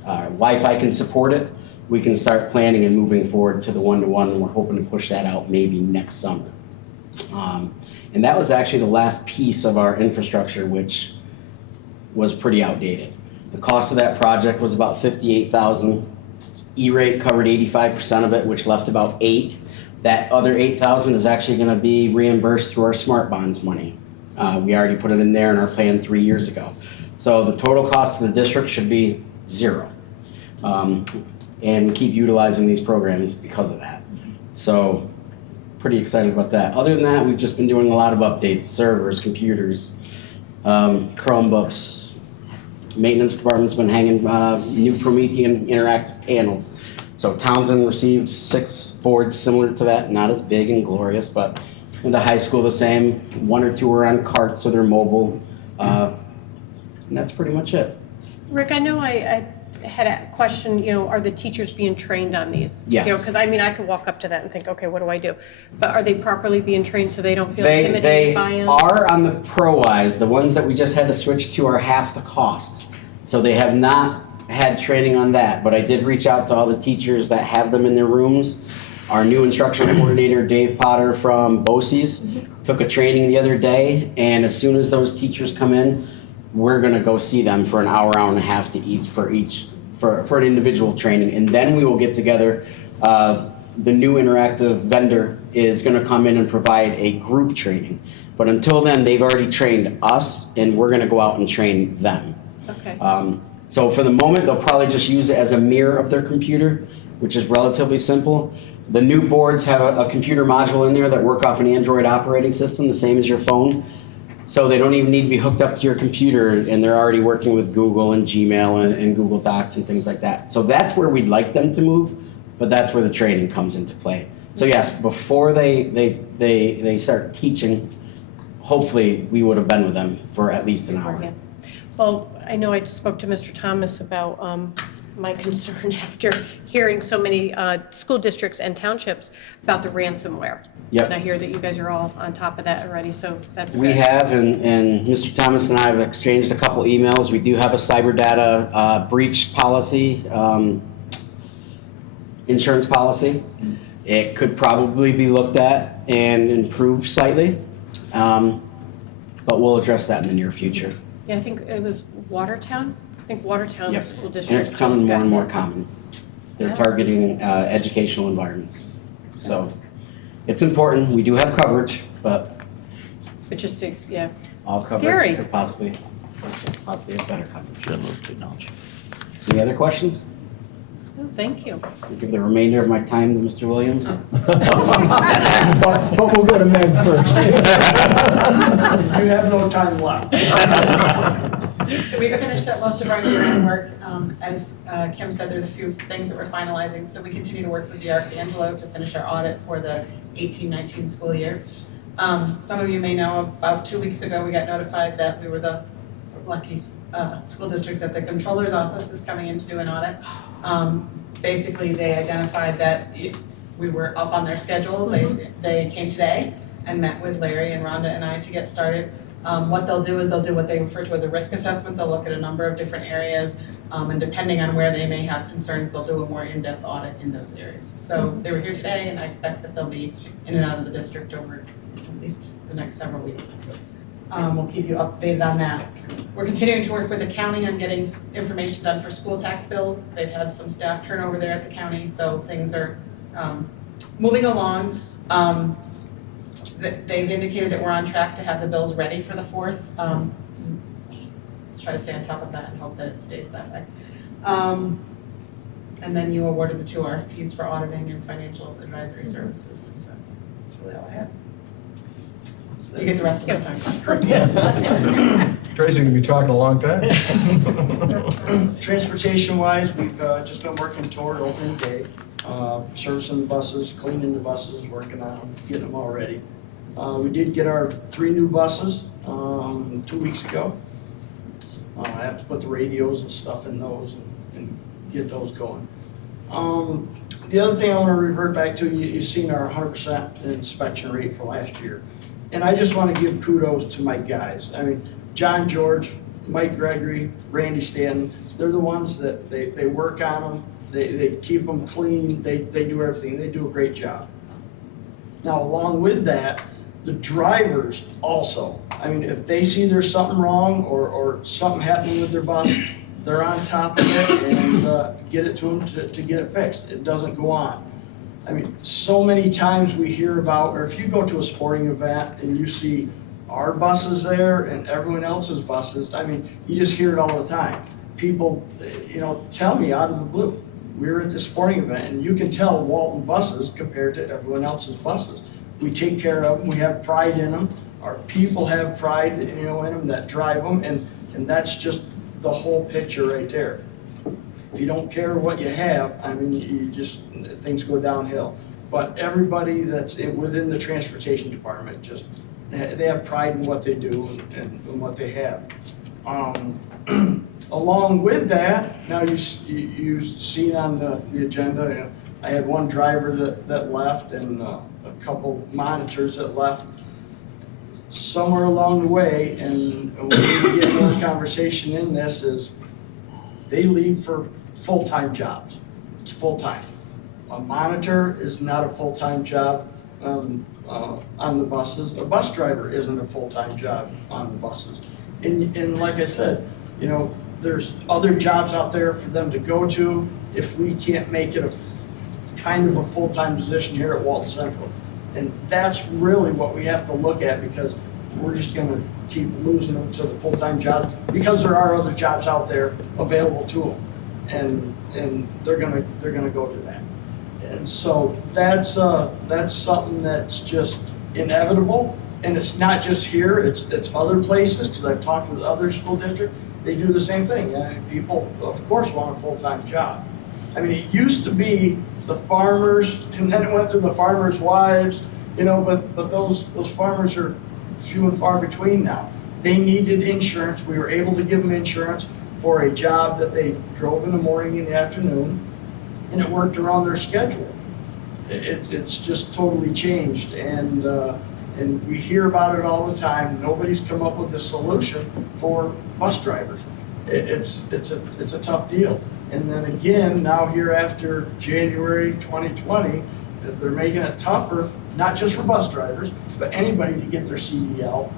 Wi-Fi can support it, we can start planning and moving forward to the 1-to-1, and we're hoping to push that out maybe next summer. And that was actually the last piece of our infrastructure, which was pretty outdated. The cost of that project was about $58,000. E-rate covered 85% of it, which left about $8,000. That other $8,000 is actually going to be reimbursed through our smart bonds money. We already put it in there in our plan 3 years ago. So the total cost of the district should be 0. And we keep utilizing these programs because of that. So pretty excited about that. Other than that, we've just been doing a lot of updates, servers, computers, Chromebooks. Maintenance department's been hanging new Promethean interactive panels. So Townsend received 6 boards similar to that, not as big and glorious, but in the high school the same. 1 or 2 are on carts, so they're mobile. And that's pretty much it. Rick, I know I had a question, are the teachers being trained on these? Yes. Because I could walk up to that and think, okay, what do I do? But are they properly being trained so they don't feel They intimidated by them? are on the ProWise. The ones that we just had to switch to are half the cost. So they have not had training on that, but I did reach out to all the teachers that have them in their rooms. Our new instructional coordinator, Dave Potter from BOCES, took a training the other day, and as soon as those teachers come in, we're gonna go see them for an hour, hour and a half for an individual training, and then we will get together. The new interactive vendor is gonna come in and provide a group training. But until then, they've already trained us, and we're gonna go out and train them. Okay. So for the moment, they'll probably just use it as a mirror of their computer, which is relatively simple. The new boards have a computer module in there that work off an Android operating system, the same as your phone. So they don't even need to be hooked up to your computer, and they're already working with Google and Gmail and Google Docs and things like that. So that's where we'd like them to move, but that's where the training comes into play. So yes, before they start teaching, hopefully we would have been with them for at least an hour. Yeah. Well, I know I spoke to Mr. Thomas about my concern after hearing so many school districts and townships about the ransomware. Yep. And I hear that you guys are all on top of that already, so that's good. We have, and Mr. Thomas and I have exchanged a couple emails. We do have a cyber data breach policy, insurance policy. It could probably be looked at and improved slightly, but we'll address that in the near future. Yeah, I think it was Watertown. I think Watertown Yep. School And District. it's becoming just more got and more hit. common. They're Yeah. targeting educational environments. So it's important. We do have coverage, but But just to, yeah. all coverage Scary. could possibly have better coverage. Should have moved technology. Any other questions? No, thank you. I'll give the remainder of my time to Mr. Williams. But we'll go to Meg first. You have no time left. We've finished up most of our year-end work. As Kim said, there's a few things that we're finalizing, so we continue to work with the Arcangelo to finish our audit for the 18-19 school year. Some of you may know, about 2 weeks ago, we got notified that we were the lucky school district that the controller's office is coming in to do an audit. Basically, they identified that we were up on their schedule. They came today and met with Larry and Rhonda and I to get started. What they'll do is they'll do what they refer to as a risk assessment. They'll look at a number of different areas, and depending on where they may have concerns, they'll do a more in-depth audit in those areas. So they were here today, and I expect that they'll be in and out of the district over at least the next several weeks. We'll keep you updated on that. We're continuing to work with the county on getting information done for school tax bills. They've had some staff turnover there at the county, so things are moving along. They've indicated that we're on track to have the bills ready for the 4th. Try to stay on top of that and hope that it stays that way. And then you awarded the 2 RFPs for auditing and financial advisory services. So that's really all I have. You get the rest of the time. Tracy's gonna be talking a long time. Transportation-wise, we've just been working toward opening day, servicing the buses, cleaning the buses, working on them, getting them all ready. We did get our 3 new buses 2 weeks ago. I have to put the radios and stuff in those and get those going. The other thing I want to revert back to, you've seen our 100% inspection rate for last year. And I just want to give kudos to my guys. I mean, John George, Mike Gregory, Randy Stanton, they're the ones that they work on them, they keep them clean, they do everything, they do a great job. Now, along with that, the drivers also, I mean, if they see there's something wrong or something happening with their bus, they're on top of it and get it to them to get it fixed. It doesn't go on. I mean, so many times we hear about, or if you go to a sporting event and you see our buses there and everyone else's buses, I mean, you just hear it all the time. People, tell me out of the blue, we were at this sporting event and you can tell Walton buses compared to everyone else's buses. We take care of them, we have pride in them, our people have pride, in them that drive them, and that's just the whole picture right there. If you don't care what you have, I mean, things go downhill. But everybody that's within the transportation department, they have pride in what they do and what they have. Along with that, now you've seen on the agenda, I had one driver that left and a couple monitors that left somewhere along the way, and when we get more conversation in this is they leave for full-time jobs. It's full-time. A monitor is not a full-time job on the buses. A bus driver isn't a full-time job on the buses. And like I said, there's other jobs out there for them to go to if we can't make it a kind of a full-time position here at Walton Central. And that's really what we have to look at, because we're just going to keep losing them to the full-time jobs because there are other jobs out there available to them, and they're going to go to that. And so that's something that's just inevitable, and it's not just here, it's other places, because I've talked with other school districts, they do the same thing. People, of course, want a full-time job. I mean, it used to be the farmers, and then it went to the farmers' wives, but those farmers are few and far between now. They needed insurance. We were able to give them insurance for a job that they drove in the morning and the afternoon, and it worked around their schedule. It's just totally changed, and we hear about it all the time. Nobody's come up with a solution for bus drivers. It's a tough deal. And then again, now here after January 2020, they're making it tougher, not just for bus drivers, but anybody to get their CDL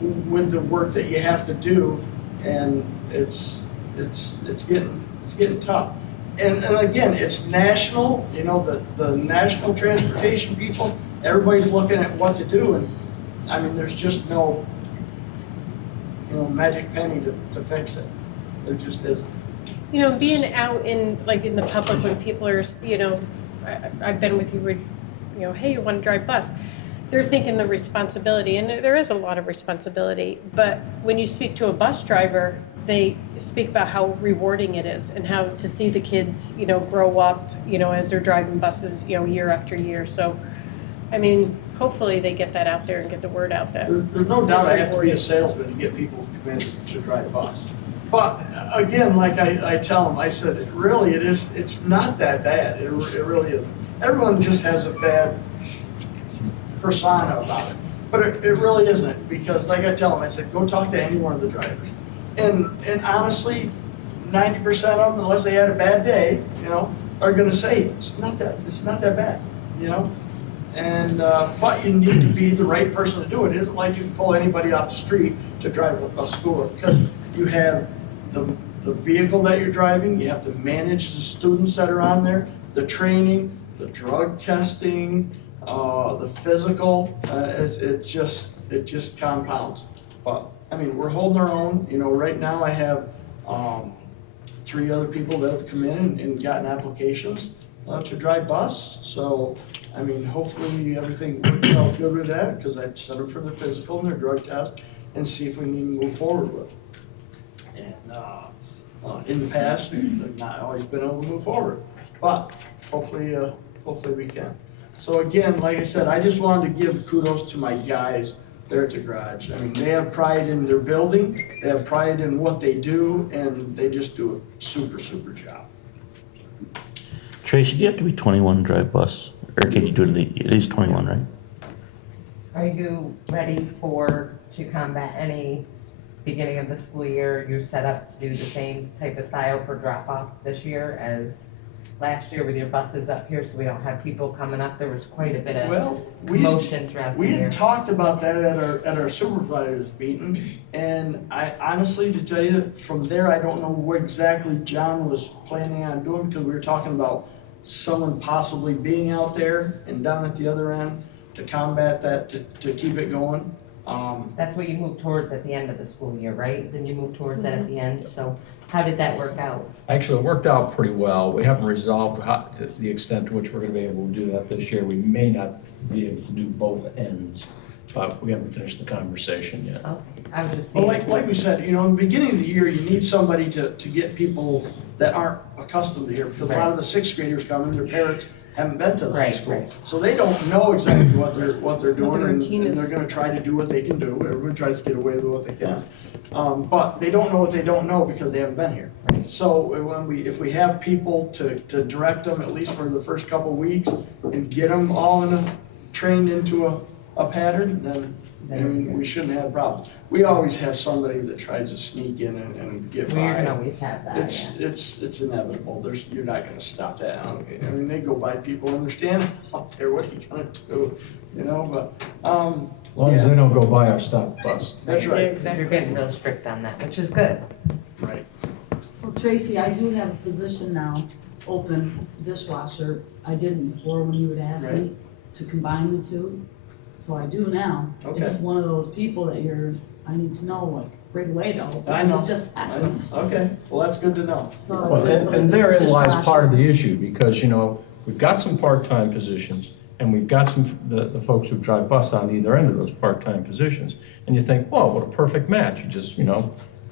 with the work that you have to do, and it's getting tough. And again, it's national. The national transportation people, everybody's looking at what to do, and I mean, there's just no magic penny to fix it. There just isn't. Being out in the public when people are, I've been with you where, hey, you want to drive bus? They're thinking the responsibility, and there is a lot of responsibility, but when you speak to a bus driver, they speak about how rewarding it is and how to see the kids, grow up, as they're driving buses, year after year. So, I mean, hopefully they get that out there and get the word out there. There's no doubt I have to be a salesman to get people to come in to drive a bus. But again, like I tell them, I said, it's not that bad. It really is. Everyone just has a bad persona about it. But it really isn't, because like I tell them, I said, go talk to any one of the drivers. And honestly, 90% of them, unless they had a bad day, are gonna say, it's not that bad, And, but you need to be the right person to do it. It isn't like you can pull anybody off the street to drive a school, because you have the vehicle that you're driving, you have to manage the students that are on there, the training, the drug testing, the physical, it just compounds. But, I mean, we're holding our own. Right now I have 3 other people that have come in and gotten applications to drive bus. So, I mean, hopefully everything works out good with that, because I've sent them for their physical and their drug test and see if we need to move forward with it. And in the past, they've not always been able to move forward, but hopefully we can. So again, like I said, I just wanted to give kudos to my guys there at the garage. I mean, they have pride in their building, they have pride in what they do, and they just do a super job. Tracy, do you have to be 21 to drive bus? Or can you do it at least 21, right? Are you ready to combat any beginning of the school year? You're set up to do the same type of style for drop-off this year as last year with your buses up here, so we don't have people coming up? There was quite a bit of commotion throughout the year. We had talked about that at our supervisors meeting, and I honestly, to tell you, from there, I don't know what exactly John was planning on doing, because we were talking about someone possibly being out there and down at the other end to combat that, to keep it going. That's what you moved towards at the end of the school year, right? Then you moved towards that at the end, so how did that work out? Actually, it worked out pretty well. We haven't resolved to the extent to which we're going to be able to do that this year. We may not be able to do both ends, but we haven't finished the conversation yet. Okay, I was just Well, saying. like we said, in the beginning of the year, you need somebody to get people that aren't accustomed to here, because a lot of the 6th graders come and their parents haven't been to the high school. Right. So they don't know exactly what they're doing, the and routine is. they're gonna try to do what they can do. Everyone tries to get away with what they can. But they don't know what they don't know because they haven't been here. So if we have people to direct them, at least for the first couple weeks, and get them all trained into a pattern, then we shouldn't have problems. We always have somebody that tries to sneak in and get by. We're gonna always have that, It's inevitable. You're not gonna stop that. I mean, they go by people and they're standing out there, what are you gonna do? But, As long as they don't go by our stop bus. that's right. You're getting real strict on that, which is good. Right. So Tracy, I do have a position now, open dishwasher. I didn't before when you would ask Right. me to combine the two. So I do now. Okay. It's one of those people that I need to know like right away though. I know. It just I happened. know. Okay, well, that's good to know. So Well, and therein lies part of the issue, because, we've got some part-time positions, and we've got the folks who drive bus on either end of those part-time positions. And you think, whoa, what a perfect match. You just,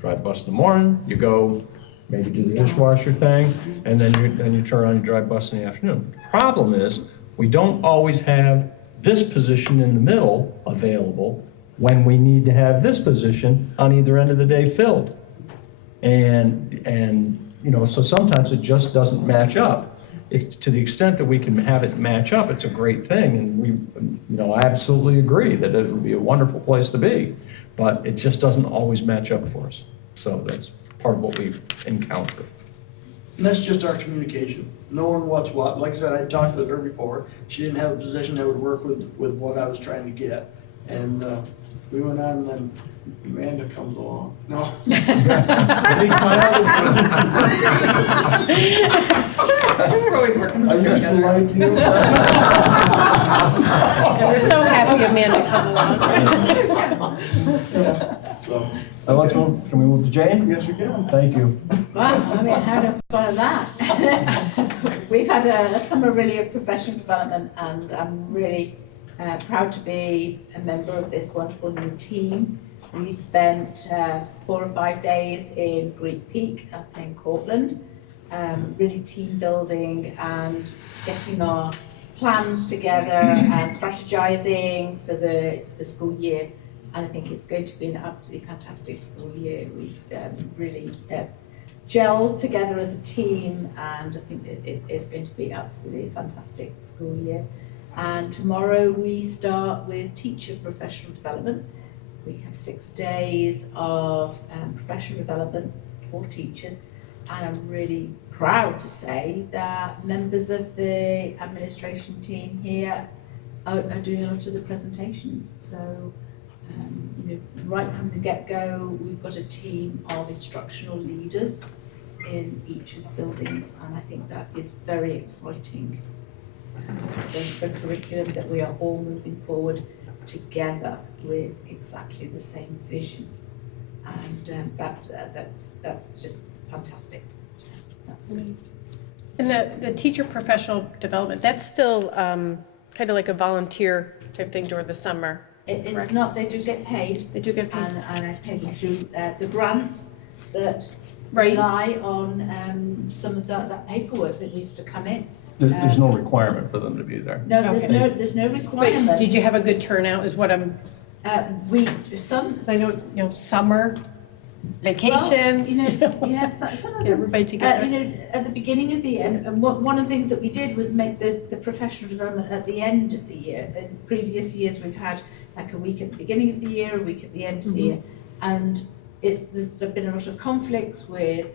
drive bus in the morning, you go maybe do the dishwasher thing, and then you turn around and drive bus in the afternoon. The problem is, we don't always have this position in the middle available when we need to have this position on either end of the day filled. And so sometimes it just doesn't match up. To the extent that we can have it match up, it's a great thing, and I absolutely agree that it would be a wonderful place to be, but it just doesn't always match up for us. So that's part of what we've encountered. And that's just our communication, knowing what's what. Like I said, I talked with her before. She didn't have a position that would work with what I was trying to get. And we went on, and then Amanda comes along. No. We're always working I with used each to other. like you. And we're so happy Amanda come along. So, Can we move to Jane? yes, we can. Thank you. Well, I mean, how to follow that? We've had a summer really of professional development, and I'm really proud to be a member of this wonderful new team. We spent 4 or 5 days in Greek Peak up in Cortland, really team building and getting our plans together and strategizing for the school year. And I think it's going to be an absolutely fantastic school year. We've really gelled together as a team, and I think that it is going to be absolutely a fantastic school year. And tomorrow we start with teacher professional development. We have 6 days of professional development for teachers, and I'm really proud to say that members of the administration team here are doing a lot of the presentations. So, you know, right from the get-go, we've got a team of instructional leaders in each of the buildings, and I think that is very exciting. The curriculum that we are all moving forward together with exactly the same vision, and that's just fantastic. That's, And the teacher professional development, that's still kind of like a volunteer type thing during the summer. it's correct? not, they do get paid. They do get paid. And I pay them through the grants that Right. rely on some of that paperwork that needs to come in. There's no requirement for them to be there. No, Okay. there's no But requirement. did you have a good turnout is what I'm, Some, 'cause I know, you know, summer, vacations. Well, you know, yeah, some of Get them, everybody together. you know, at the beginning of the year, and one of the things that we did was make the professional development at the end of the year. In previous years, we've had like a week at the beginning of the year, a week at the end of the year, and there's been a lot of conflicts with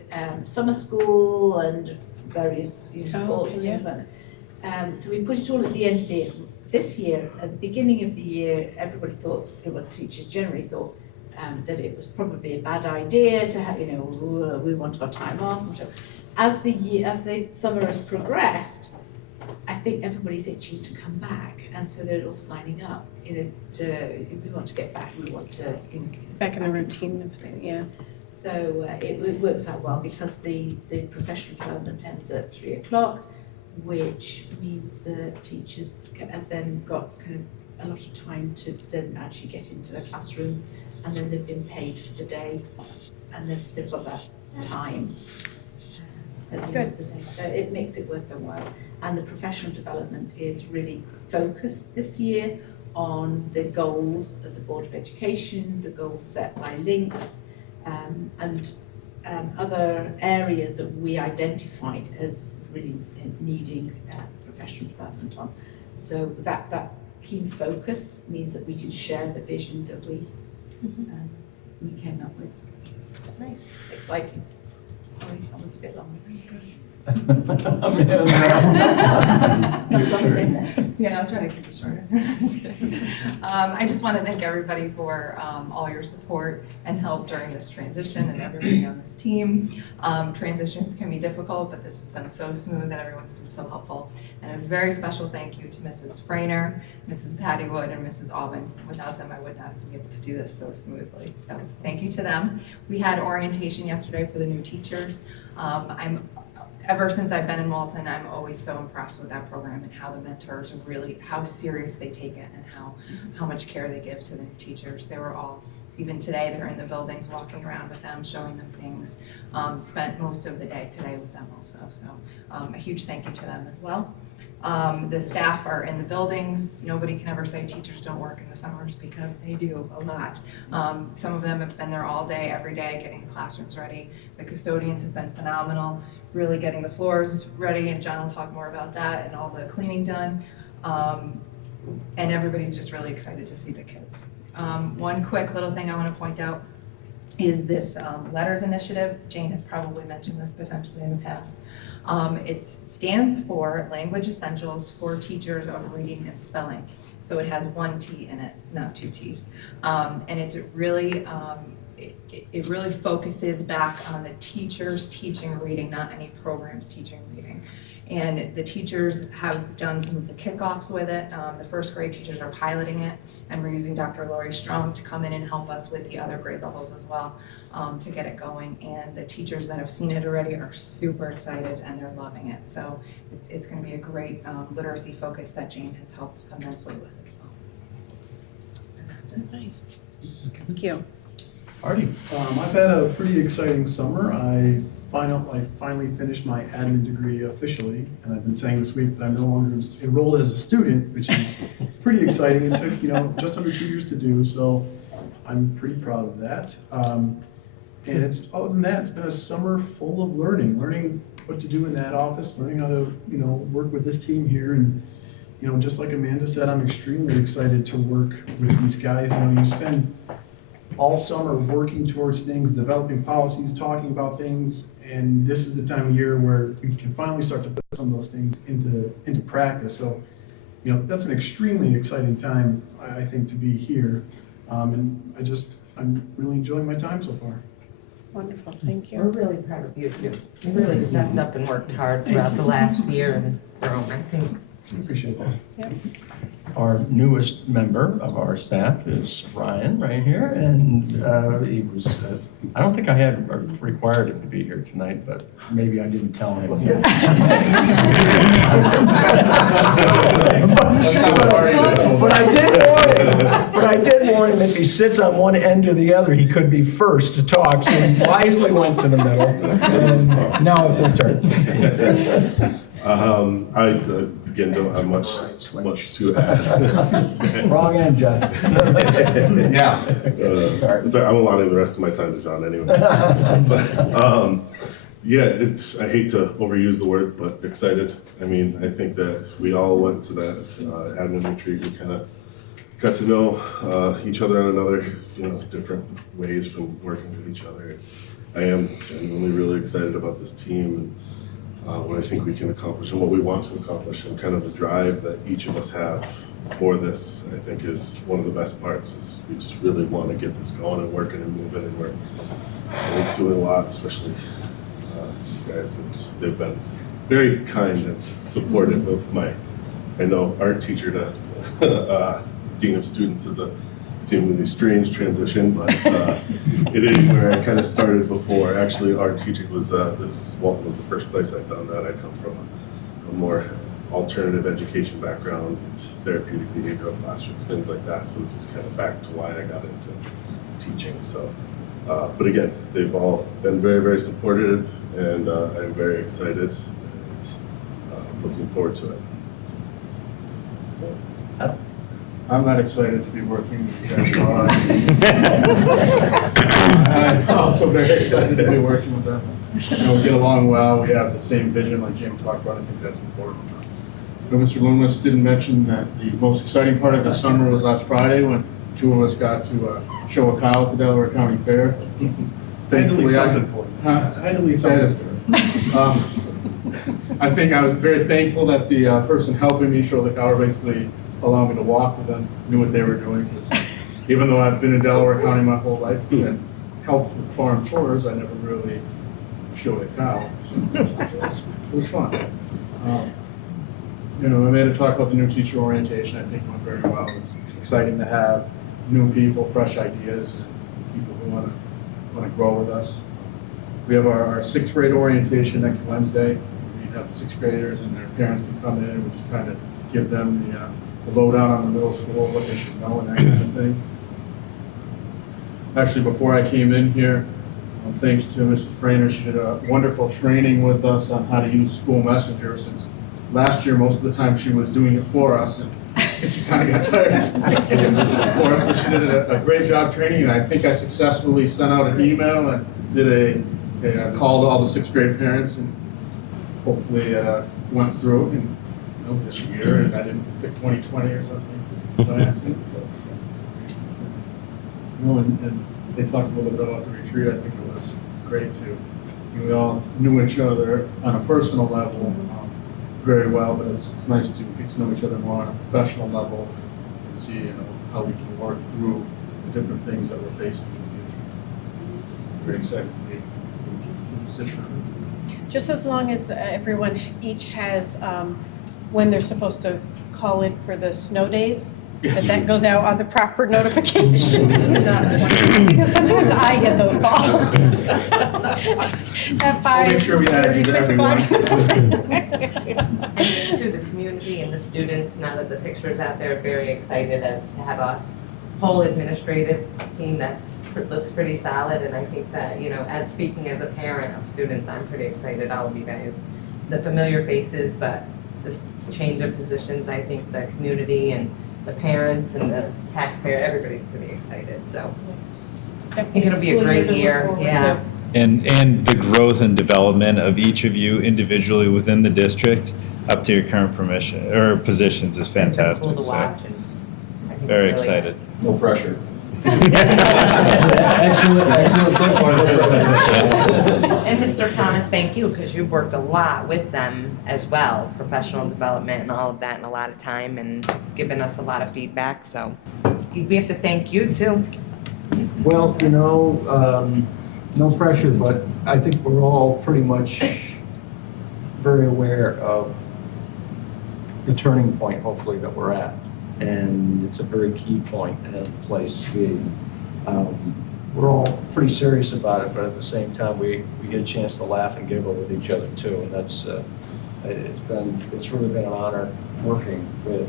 summer school and various sports and things like that. So we put it all at the end of the year. This year, at the beginning of the year, everybody thought, well, teachers generally thought that it was probably a bad idea to have, we want our time off. And so, as the summer has progressed, I think everybody's itching to come back, and so they're all signing up. If we want to get back, we want to, Back in the routine of things, yeah. So it works out well because the professional development ends at 3 o'clock, which means that teachers have then got kind of a lot of time to then actually get into the classrooms, and then they've been paid for the day, and they've got that time at the end of the day. So it makes it worth their while. And the professional development is really focused this year on the goals of the Board of Education, the goals set by links, and other areas that we identified as really needing professional development on. So that keen focus means that we can share the vision that we came up with. Nice. Exciting. Sorry, that was a bit long. Yeah, I'll try to keep it shorter. I just want to thank everybody for all your support and help during this transition and everybody on this team. Transitions can be difficult, but this has been so smooth and everyone's been so helpful. And a very special thank you to Mrs. Frainer, Mrs. Patty Wood, and Mrs. Alvin. Without them, I would not be able to do this so smoothly. So thank you to them. We had orientation yesterday for the new teachers. Ever since I've been in Walton, I'm always so impressed with that program and how the mentors really, how serious they take it and how much care they give to the new teachers. They were all, even today, they're in the buildings walking around with them, showing them things. Spent most of the day today with them also. So a huge thank you to them as well. The staff are in the buildings. Nobody can ever say teachers don't work in the summers because they do a lot. Some of them have been there all day, every day, getting the classrooms ready. The custodians have been phenomenal, really getting the floors ready, and John will talk more about that, and all the cleaning done. And everybody's just really excited to see the kids. One quick little thing I want to point out is this letters initiative. Jane has probably mentioned this potentially in the past. It stands for Language Essentials for Teachers of Reading and Spelling. So it has one T in it, not two T's. And it's really, it really focuses back on the teachers teaching reading, not any programs teaching reading. And the teachers have done some of the kickoffs with it. The first grade teachers are piloting it, and we're using Dr. Lori Strong to come in and help us with the other grade levels as well to get it going. And the teachers that have seen it already are super excited and they're loving it. So it's going to be a great literacy focus that Jane has helped immensely with as well. Nice. Thank you. Alrighty, I've had a pretty exciting summer. I finally finished my admin degree officially, and I've been saying this week that I'm no longer enrolled as a student, which is pretty exciting. It took just under 2 years to do, so I'm pretty proud of that. And other than that, it's been a summer full of learning what to do in that office, learning how to work with this team here, and you know, just like Amanda said, I'm extremely excited to work with these guys. You know, you spend all summer working towards things, developing policies, talking about things, and this is the time of year where we can finally start to put some of those things into practice. So, you know, that's an extremely exciting time, I think, to be here. And I'm really enjoying my time so far. Wonderful, thank you. We're really proud of you too. You really stepped up and worked hard throughout the last year and grown, I think. I appreciate that. Yep. Our newest member of our staff is Ryan right here, and he was, I don't think I had required him to be here tonight, but maybe I didn't tell him. But I did warn him if he sits on one end or the other, he could be first to talk, so he wisely went to the middle. And now it's his turn. I, again, don't have much to add. Wrong end, John. Yeah. Sorry. I'm allotting the rest of my time to John anyway. But, yeah, I hate to overuse the word, but excited. I mean, I think that we all went to that admin retreat. We kind of got to know each other on another, different ways from working with each other. I am genuinely really excited about this team and what I think we can accomplish and what we want to accomplish, and kind of the drive that each of us have for this, I think, is one of the best parts. Is we just really want to get this going and working and moving, and we're doing a lot, especially these guys. They've been very kind and supportive of I know art teacher to dean of students is a seemingly strange transition, but it is where I kind of started before. Actually, art teaching was Walton was the first place I found that. I come from a more alternative education background, therapeutic behavioral classrooms, things like that. So this is kind of back to why I got into teaching. So, but again, they've all been very, very supportive, and I'm very excited and looking forward to it. I'm not excited to be working with you guys. I'm also very excited to be working with them. We get along well. We have the same vision, like Jim talked about. I think that's important. But Mr. Loomis didn't mention that the most exciting part of the summer was last Friday when two of us got to show a cow at the Delaware County Fair. Thankfully, I think I was very thankful that the person helping me show the cow basically allowed me to walk with them, knew what they were doing. Because even though I've been in Delaware County my whole life and helped with farm chores, I never really showed a cow. So it was fun. I made a talk about the new teacher orientation. I think it went very well. It's exciting to have new people, fresh ideas, and people who want to grow with us. We have our sixth grade orientation next Wednesday. We have the sixth graders and their parents can come in, and we just kind of give them the lowdown on the middle school, what they should know, and that kind of thing. Actually, before I came in here, thanks to Mrs. Frainer, she did a wonderful training with us on how to use school messenger, since last year, most of the time, she was doing it for us, and she kind of got tired for us, but she did a great job training, and I think I successfully sent out an email and did a call to all the sixth grade parents, and hopefully went through and this year, and I didn't pick 2020 or something by accident. And they talked a little bit about the retreat. I think it was great too. We all knew each other on a personal level very well, but it's nice to get to know each other more on a professional level and see how we can work through the different things that we're facing in the future. Very excited to be in the position. Just as long as everyone each has when they're supposed to call in for the snow days, that goes out on the proper notification. Because sometimes I get those calls. At 5, make sure we add it to everyone. And to the community and the students, now that the picture's out there, very excited to have a whole administrative team looks pretty solid. And I think that, as speaking as a parent of students, I'm pretty excited, all of you guys. The familiar faces, but this change of positions, I think the community and the parents and the taxpayer, everybody's pretty excited. So I think it'll be a great year. Yeah. And the growth and development of each of you individually within the district up to your current permission or positions is fantastic. Cool to So, watch, and I think very it's really excited. No pressure. Excellent so far. And Mr. Thomas, thank you, because you've worked a lot with them as well, professional development and all of that, and a lot of time, and given us a lot of feedback, so we have to thank you too. Well, no pressure, but I think we're all pretty much very aware of the turning point, hopefully, that we're at. And it's a very key point and place. We're all pretty serious about it, but at the same time, we get a chance to laugh and giggle with each other too. And that's, it's really been an honor working with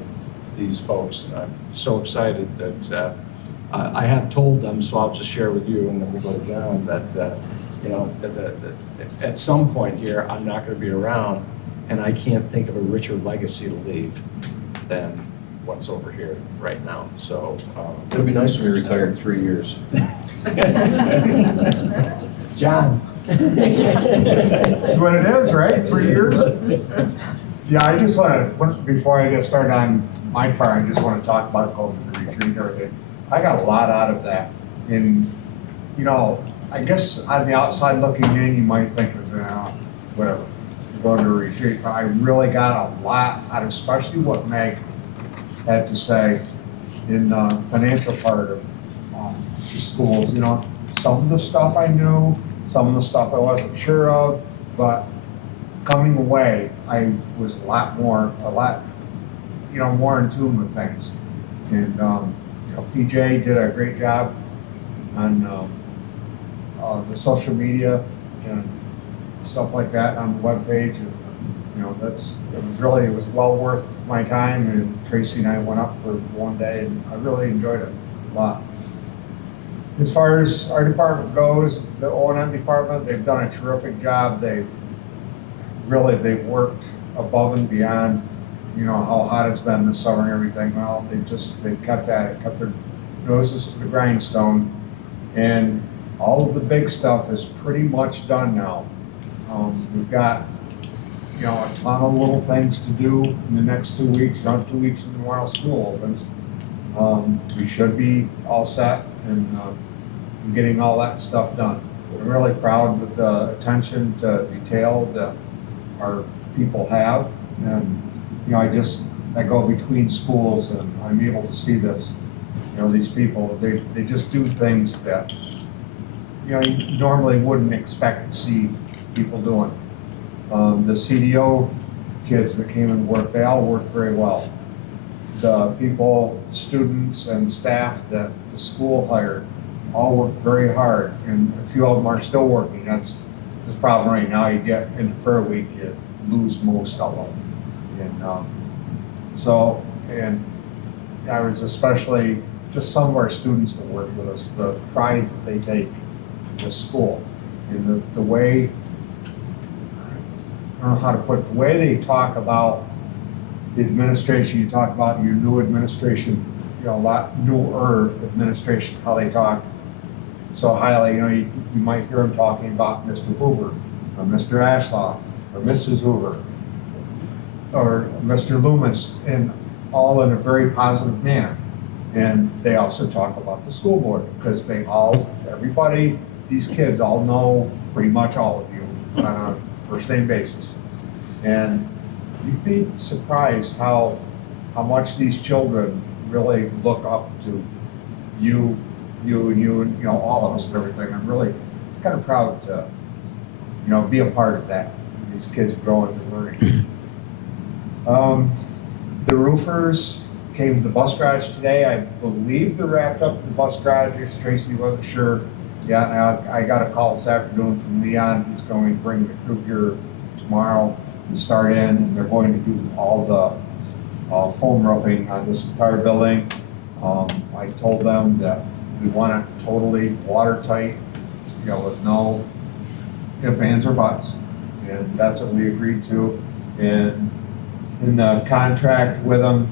these folks. And I'm so excited that I have told them, so I'll just share with you and then we'll go to John, that, that at some point here, I'm not going to be around, and I can't think of a richer legacy to leave than what's over here right now. So It'll be nice when you retire in 3 years. John. That's what it is, right? 3 years? Yeah, I just want to, before I get started on my part, I just want to talk about going to the retreat and everything. I got a lot out of that. And, I guess on the outside looking in, you might think of, whatever, going to a retreat. But I really got a lot out of, especially what Meg had to say in the financial part of the schools. Some of the stuff I knew, some of the stuff I wasn't sure of, but coming away, I was a lot more in tune with things. And PJ did a great job on the social media and stuff like that on the webpage. And, it was well worth my time. And Tracy and I went up for one day, and I really enjoyed it a lot. As far as our department goes, the O&M department, they've done a terrific job. They've worked above and beyond, how hot it's been this summer and everything. Well, they've kept at it, kept their noses to the grindstone, and all of the big stuff is pretty much done now. We've got, a ton of little things to do in the next 2 weeks. 2 weeks from tomorrow, school opens. We should be all set and getting all that stuff done. I'm really proud with the attention to detail that our people have. And, I go between schools and I'm able to see this. These people, they just do things that, you normally wouldn't expect to see people doing. The CDO kids that came and worked, they all worked very well. The people, students and staff that the school hired, all worked very hard, and a few of them are still working. That's the problem right now. You get into Fair Week, you lose most of them. And I was especially just some of our students that work with us, the pride that they take in this school, and the way, I don't know how to put it, the way they talk about the administration. You talk about your new administration, a lot newer administration, how they talk so highly. You might hear them talking about Mr. Hoover, or Mr. Ashloff, or Mrs. Hoover, or Mr. Loomis, and all in a very positive manner. And they also talk about the school board, because everybody, these kids all know pretty much all of you on a first name basis. And you'd be surprised how much these children really look up to you and all of us and everything. It's kind of proud to, be a part of that. These kids growing and learning. The roofers came to the bus garage today. I believe they wrapped up the bus garage. Tracy wasn't sure. Yeah, I got a call this afternoon from Leon. He's going to bring the crew here tomorrow to start in, and they're going to do all the foam roofing on this entire building. I told them that we want it totally watertight, with no ifs, ands, or buts, and that's what we agreed to. And in the contract with them,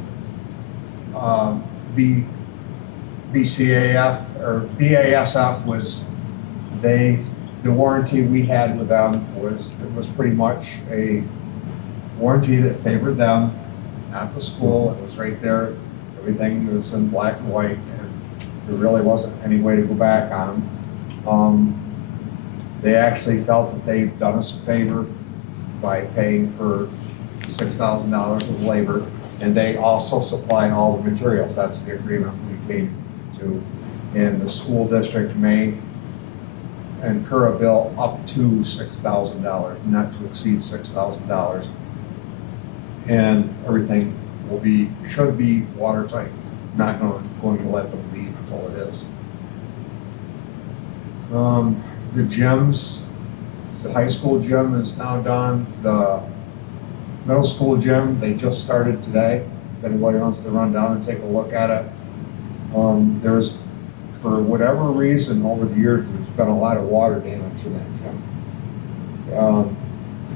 BCAF or BASF was the warranty we had with them was pretty much a warranty that favored them, not the school. It was right there. Everything was in black and white, and there really wasn't any way to go back on them. They actually felt that they've done us a favor by paying for $6,000 of labor, and they also supply all the materials. That's the agreement we came to. And the school district may incur a bill up to $6,000, not to exceed $6,000. And everything should be watertight. Not going to let them leave until it is. The gyms, the high school gym is now done. The middle school gym, they just started today. If anybody wants to run down and take a look at it. There's, for whatever reason, over the years, there's been a lot of water damage in that gym.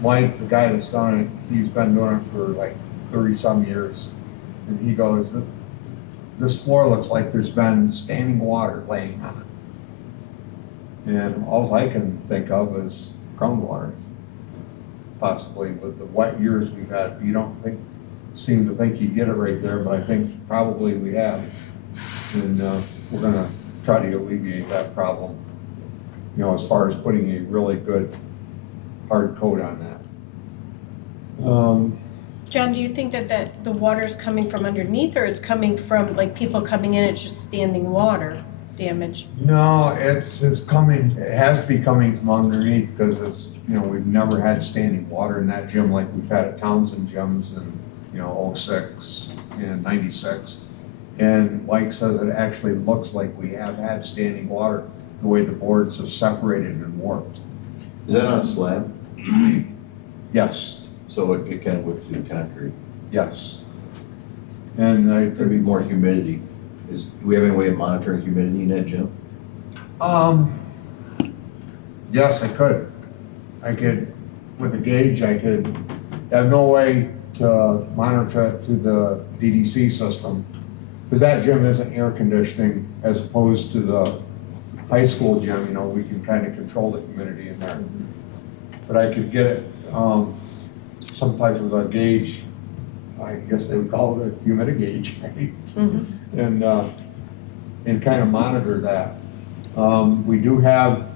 Mike, the guy that's done it, he's been doing it for like 30-some years. And he goes, this floor looks like there's been standing water laying on it. And all I can think of is groundwater, possibly. With the wet years we've had, you don't seem to think you get it right there, but I think probably we have. And we're going to try to alleviate that problem, you know, as far as putting a really good hard coat on that. John, do you think that the water's coming from underneath, or it's coming from like people coming in, it's just standing water damage? No, it's coming, it has to be coming from underneath, because it's, you know, we've never had standing water in that gym like we've had at Townsend gyms in, you know, 06 and 96. And Mike says it actually looks like we have had standing water, the way the boards have separated and warped. Is that on a slab? Yes. So it kind of went through concrete? Yes. And There'd be more humidity. Do we have any way of monitoring humidity in that gym? Yes, I could. I could, with a gauge, I could have no way to monitor it through the DDC system, because that gym isn't air conditioning as opposed to the high school gym. You know, we can kind of control the humidity in there. But I could get it, some type of a gauge, I guess they would call it a humidity gauge, right? And kind of monitor that. We do have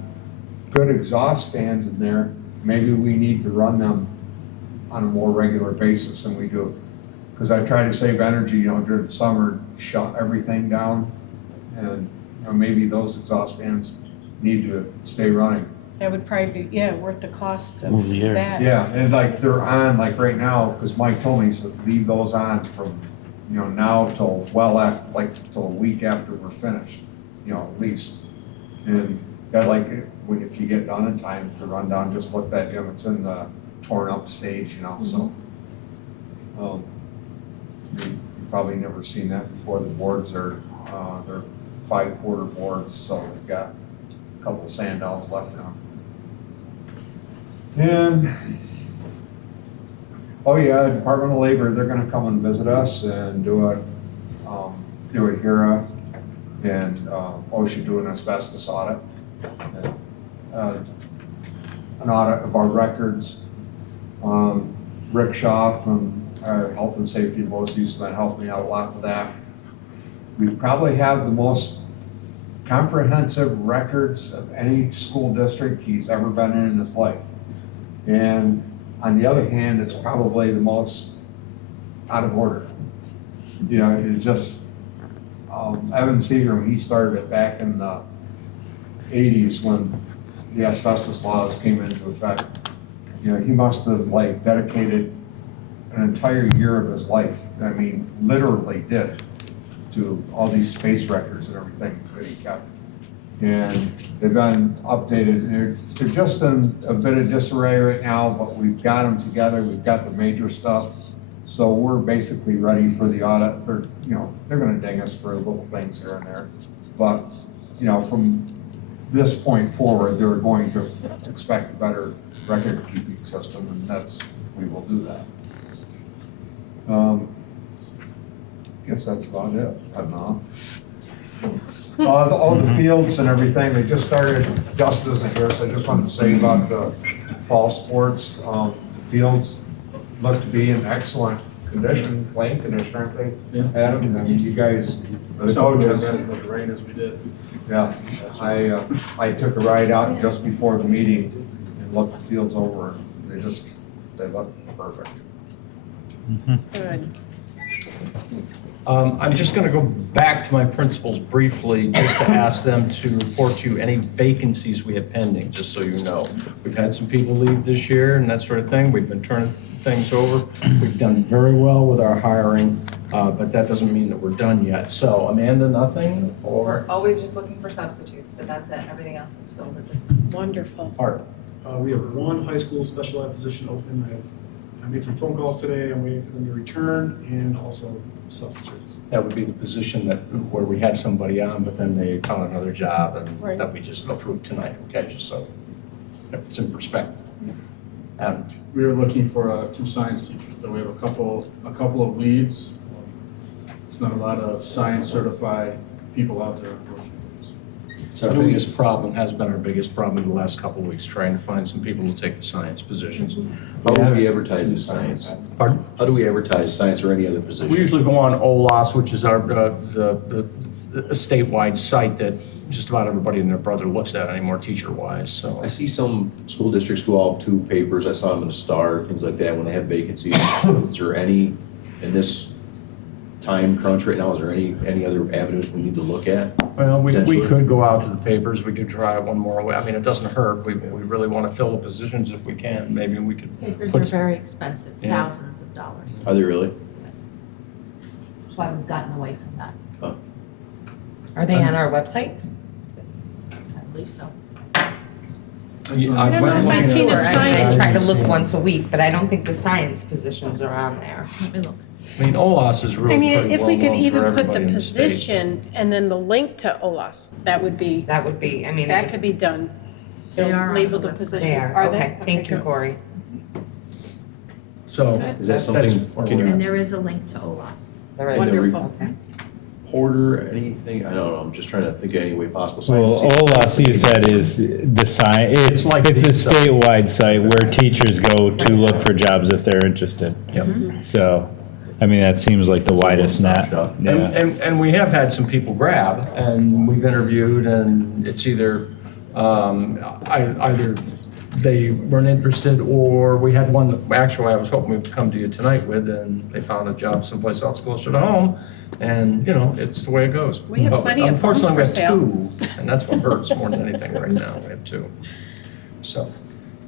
good exhaust fans in there. Maybe we need to run them on a more regular basis than we do. Because I try to save energy, you know, during the summer, shut everything down. And you know, maybe those exhaust fans need to stay running. That would probably be, worth the cost of Move the air. that. Yeah, and like they're on, like right now, because Mike told me, he says, leave those on from, you know, now till well after, like till a week after we're finished, you know, at least. And that, like, if you get done in time to run down, just look that gym, it's in the torn up stage, you know, so. You've probably never seen that before. The boards are, they're 5-quarter boards, so they've got a couple sand downs left in them. And, oh yeah, Department of Labor, they're gonna come and visit us and do a HERA and OSHA do an asbestos audit. An audit of our records. Rick Shaw from our Health and Safety of OC has been helping me out a lot with that. We probably have the most comprehensive records of any school district he's ever been in his life. And on the other hand, it's probably the most out of order. You know, it's just, Evan Seagram, he started it back in the 80s when the asbestos laws came into effect. You know, he must have like dedicated an entire year of his life, I mean, literally did, to all these space records and everything that he kept. And they've been updated. They're just in a bit of disarray right now, but we've got them together. We've got the major stuff. So we're basically ready for the audit. They're, you know, they're going to ding us for little things here and there. But, you know, from this point forward, they're going to expect a better record keeping system, and we will do that. Guess that's about it. I don't know. All the fields and everything, they just started. Dust isn't here, so I just wanted to say about the fall sports. The fields, look to be in excellent condition, playing condition, aren't they? Yeah. Adam, I mean, you guys, the So we had coaches. as much rain as we did. Yeah, I took a ride out just before the meeting and looked the fields over. They look perfect. Good. I'm just going to go back to my principals briefly, just to ask them to report to you any vacancies we have pending, just so you know. We've had some people leave this year and that sort of thing. We've been turning things over. We've done very well with our hiring, but that doesn't mean that we're done yet. So Amanda, nothing? We're Or always just looking for substitutes, but that's it. Everything else is filled at this point. Wonderful. Art? We have one high school special ed position open. I made some phone calls today. I'm waiting for them to return, and also substitutes. That would be the position where we had somebody on, but then they found another job and Right. that we just approved tonight, okay, just so if it's in perspective. Adam? We were looking for 2 science teachers, so we have a couple of leads. There's not a lot of science certified people out there, unfortunately. It's our biggest problem, has been our biggest problem in the last couple of weeks, trying to find some people to take the science positions. How do we advertise in science? Pardon? How do we advertise science or any other position? We usually go on OLAS, which is our, the statewide site that just about everybody and their brother looks at anymore, teacher-wise, so. I see some school districts go out 2 papers. I saw them in the Star, things like that, when they have vacancies. Is there any, in this time crunch right now, is there any other avenues we need to look at? Well, we Potentially? could go out to the papers, we could try one more way. I mean, it doesn't hurt, we really want to fill the positions if we can, maybe we could. Papers put are some- very expensive, Yeah. thousands of dollars. Are they really? Yes. That's why we've gotten away from that. Huh. Are they on our website? I believe so. I don't know went if I looking seen at- a Sure, I mean, I try to look Yeah. once a week, but I don't think the science positions are on there. Let me look. I mean, OLAS is I really mean, pretty if well we could known for even put everybody the in the state. position and then the link to OLAS, that would be, That would be, I mean. that could be done. They are on Label the the website. position. They are, they? okay, thank you, good. Corey. So. Is that something, where can we're you And there is a link to OLAS. All right. Wonderful. Okay. order anything? I don't know, I'm just trying to think of any way possible. Well, OLAS, you said, is the sign, it's like a the statewide site where teachers go to look for jobs if they're interested. Yep. So, I mean, that seems like the widest net. And, Yeah. and we have had some people grab, and we've interviewed, and it's either, either they weren't interested, or we had one that actually I was hoping we'd come to you tonight with, and they found a job someplace else closer to home, and, you know, it's the way it goes. We have But plenty of phones unfortunately, we for have sale. 2, and that's what hurts more than anything right now, we have 2. So,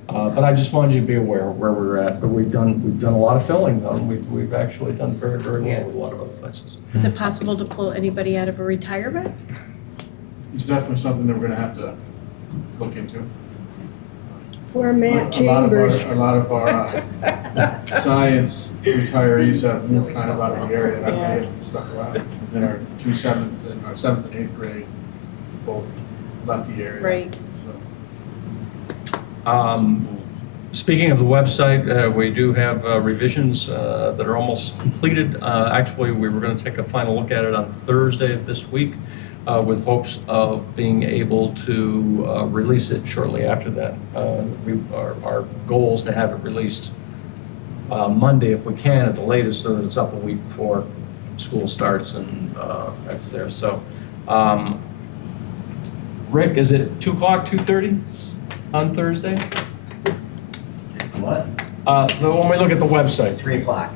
but I just wanted you to be aware of where we're at, but we've done a lot of filling though, we've actually done very, very well with a lot of other places. Is it possible to pull anybody out of a retirement? It's definitely something that we're gonna have to look into. Poor Matt A lot of our science retirees have moved kind of out of the area, and I've been stuck around. And our 7th and 8th grade both left the area. Right. Speaking of the website, we do have revisions that are almost completed. Actually, we were going to take a final look at it on Thursday of this week with hopes of being able to release it shortly after that. Our goal is to have it released Monday if we can at the latest, so that it's up a week before school starts and that's there. So, Rick, is it 2 o'clock, 2:30 on Thursday? What? When we look at the website. 3 o'clock.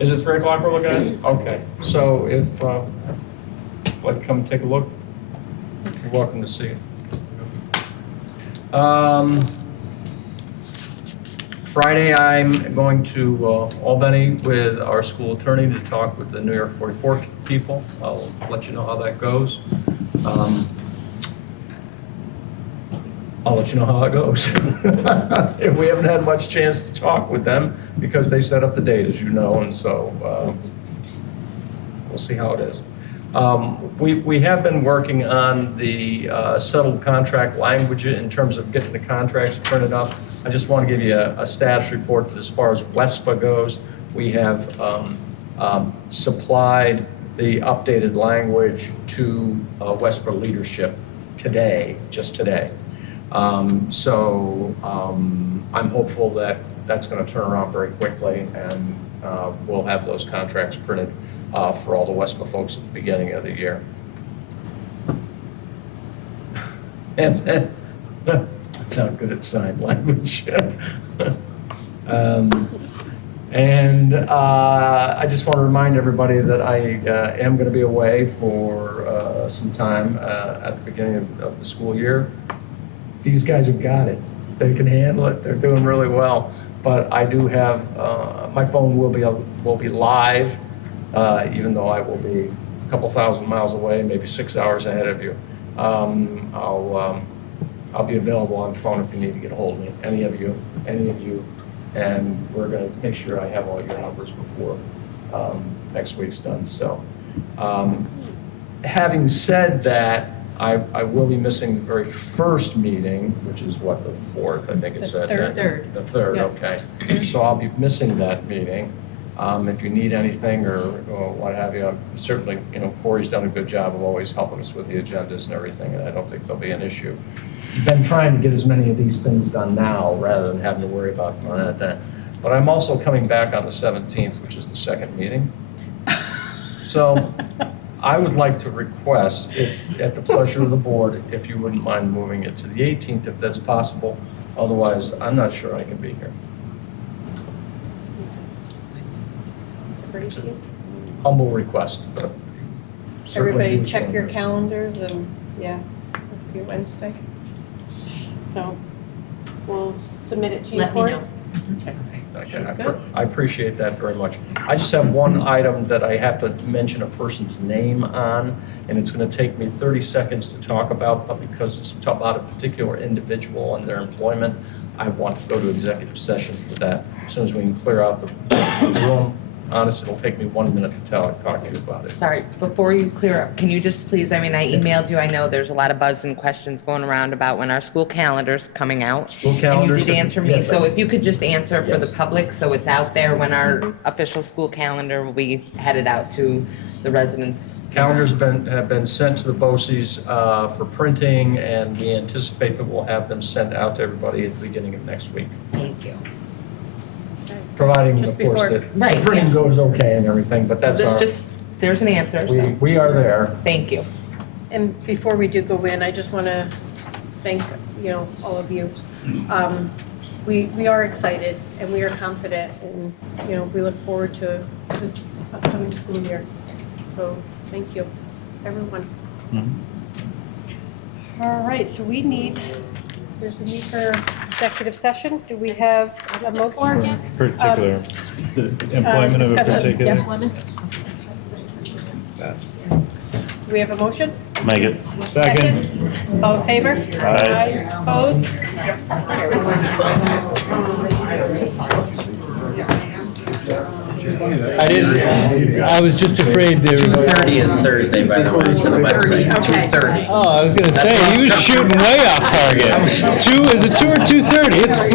Is it 3 o'clock we're looking at? Okay, so if, like, come take a look, you're welcome to see it. Friday, I'm going to Albany with our school attorney to talk with the New York 44 people. I'll let you know how that goes. I'll let you know how it goes. If we haven't had much chance to talk with them, because they set up the date, as you know, and so we'll see how it is. We have been working on the settled contract language in terms of getting the contracts printed up. I just want to give you a status report that as far as WESPA goes, we have supplied the updated language to WESPA leadership today, just today. I'm hopeful that that's going to turn around very quickly, and we'll have those contracts printed for all the Westma folks at the beginning of the year. And I'm not good at sign language. I just want to remind everybody that I am going to be away for some time at the beginning of the school year. These guys have got it. They can handle it. They're doing really well. But I do have, my phone will be live, even though I will be a couple thousand miles away, maybe 6 hours ahead of you. I'll be available on the phone if you need to get a hold of me, any of you, and we're going to make sure I have all your numbers before next week's done. So, having said that, I will be missing the very first meeting, which is what, the 4th, I think it said. Third. The 3rd, Yeah. okay. So I'll be missing that meeting. If you need anything or what have you, certainly, Corey's done a good job of always helping us with the agendas and everything, and I don't think there'll be an issue. We've been trying to get as many of these things done now rather than having to worry about them at that. But I'm also coming back on the 17th, which is the second meeting. So I would like to request, if at the pleasure of the board, if you wouldn't mind moving it to the 18th, if that's possible. Otherwise, I'm not sure I can be here. It's a humble request, but certainly Everybody do check so. your calendars and, yeah, it'll be Wednesday. So we'll submit it to you, Let me Cory. know. Okay, Sounds good. I appreciate that very much. I just have one item that I have to mention a person's name on, and it's going to take me 30 seconds to talk about, but because it's about a particular individual and their employment, I want to go to executive session for that. As soon as we can clear out the room, honestly, it'll take me 1 minute to talk to you about it. Sorry, before you clear up, can you just please, I emailed you, I know there's a lot of buzz and questions going around about when our school calendar's coming out. School calendars, And you did answer me, yes, so I- if you could just answer for the Yes. public, so it's out there when our official school calendar will be headed out to the residents. Calendars have been sent to the BOCES for printing, and we anticipate that we'll have them sent out to everybody at the beginning of next week. Thank you. Providing, Just of course, before- that Right, the printing yeah. goes okay and everything, but that's our, There's an answer, so, we are there. thank you. And before we do go in, I just want to thank, all of you. We are excited and we are confident and, we look forward to this upcoming school year. So, thank you, everyone. All right, so there's a need for executive session. Do we have a motion? Particular, the employment of a discuss it, particular. yeah. Do we have a motion? Make it. Second. All in favor? Aye. Opposed? I was just afraid they were. 2:30 is Thursday, by the way, it's on the website, 2:30. Oh, I was gonna say, he was shooting way off target. Is it 2 or 2:30? It's 3.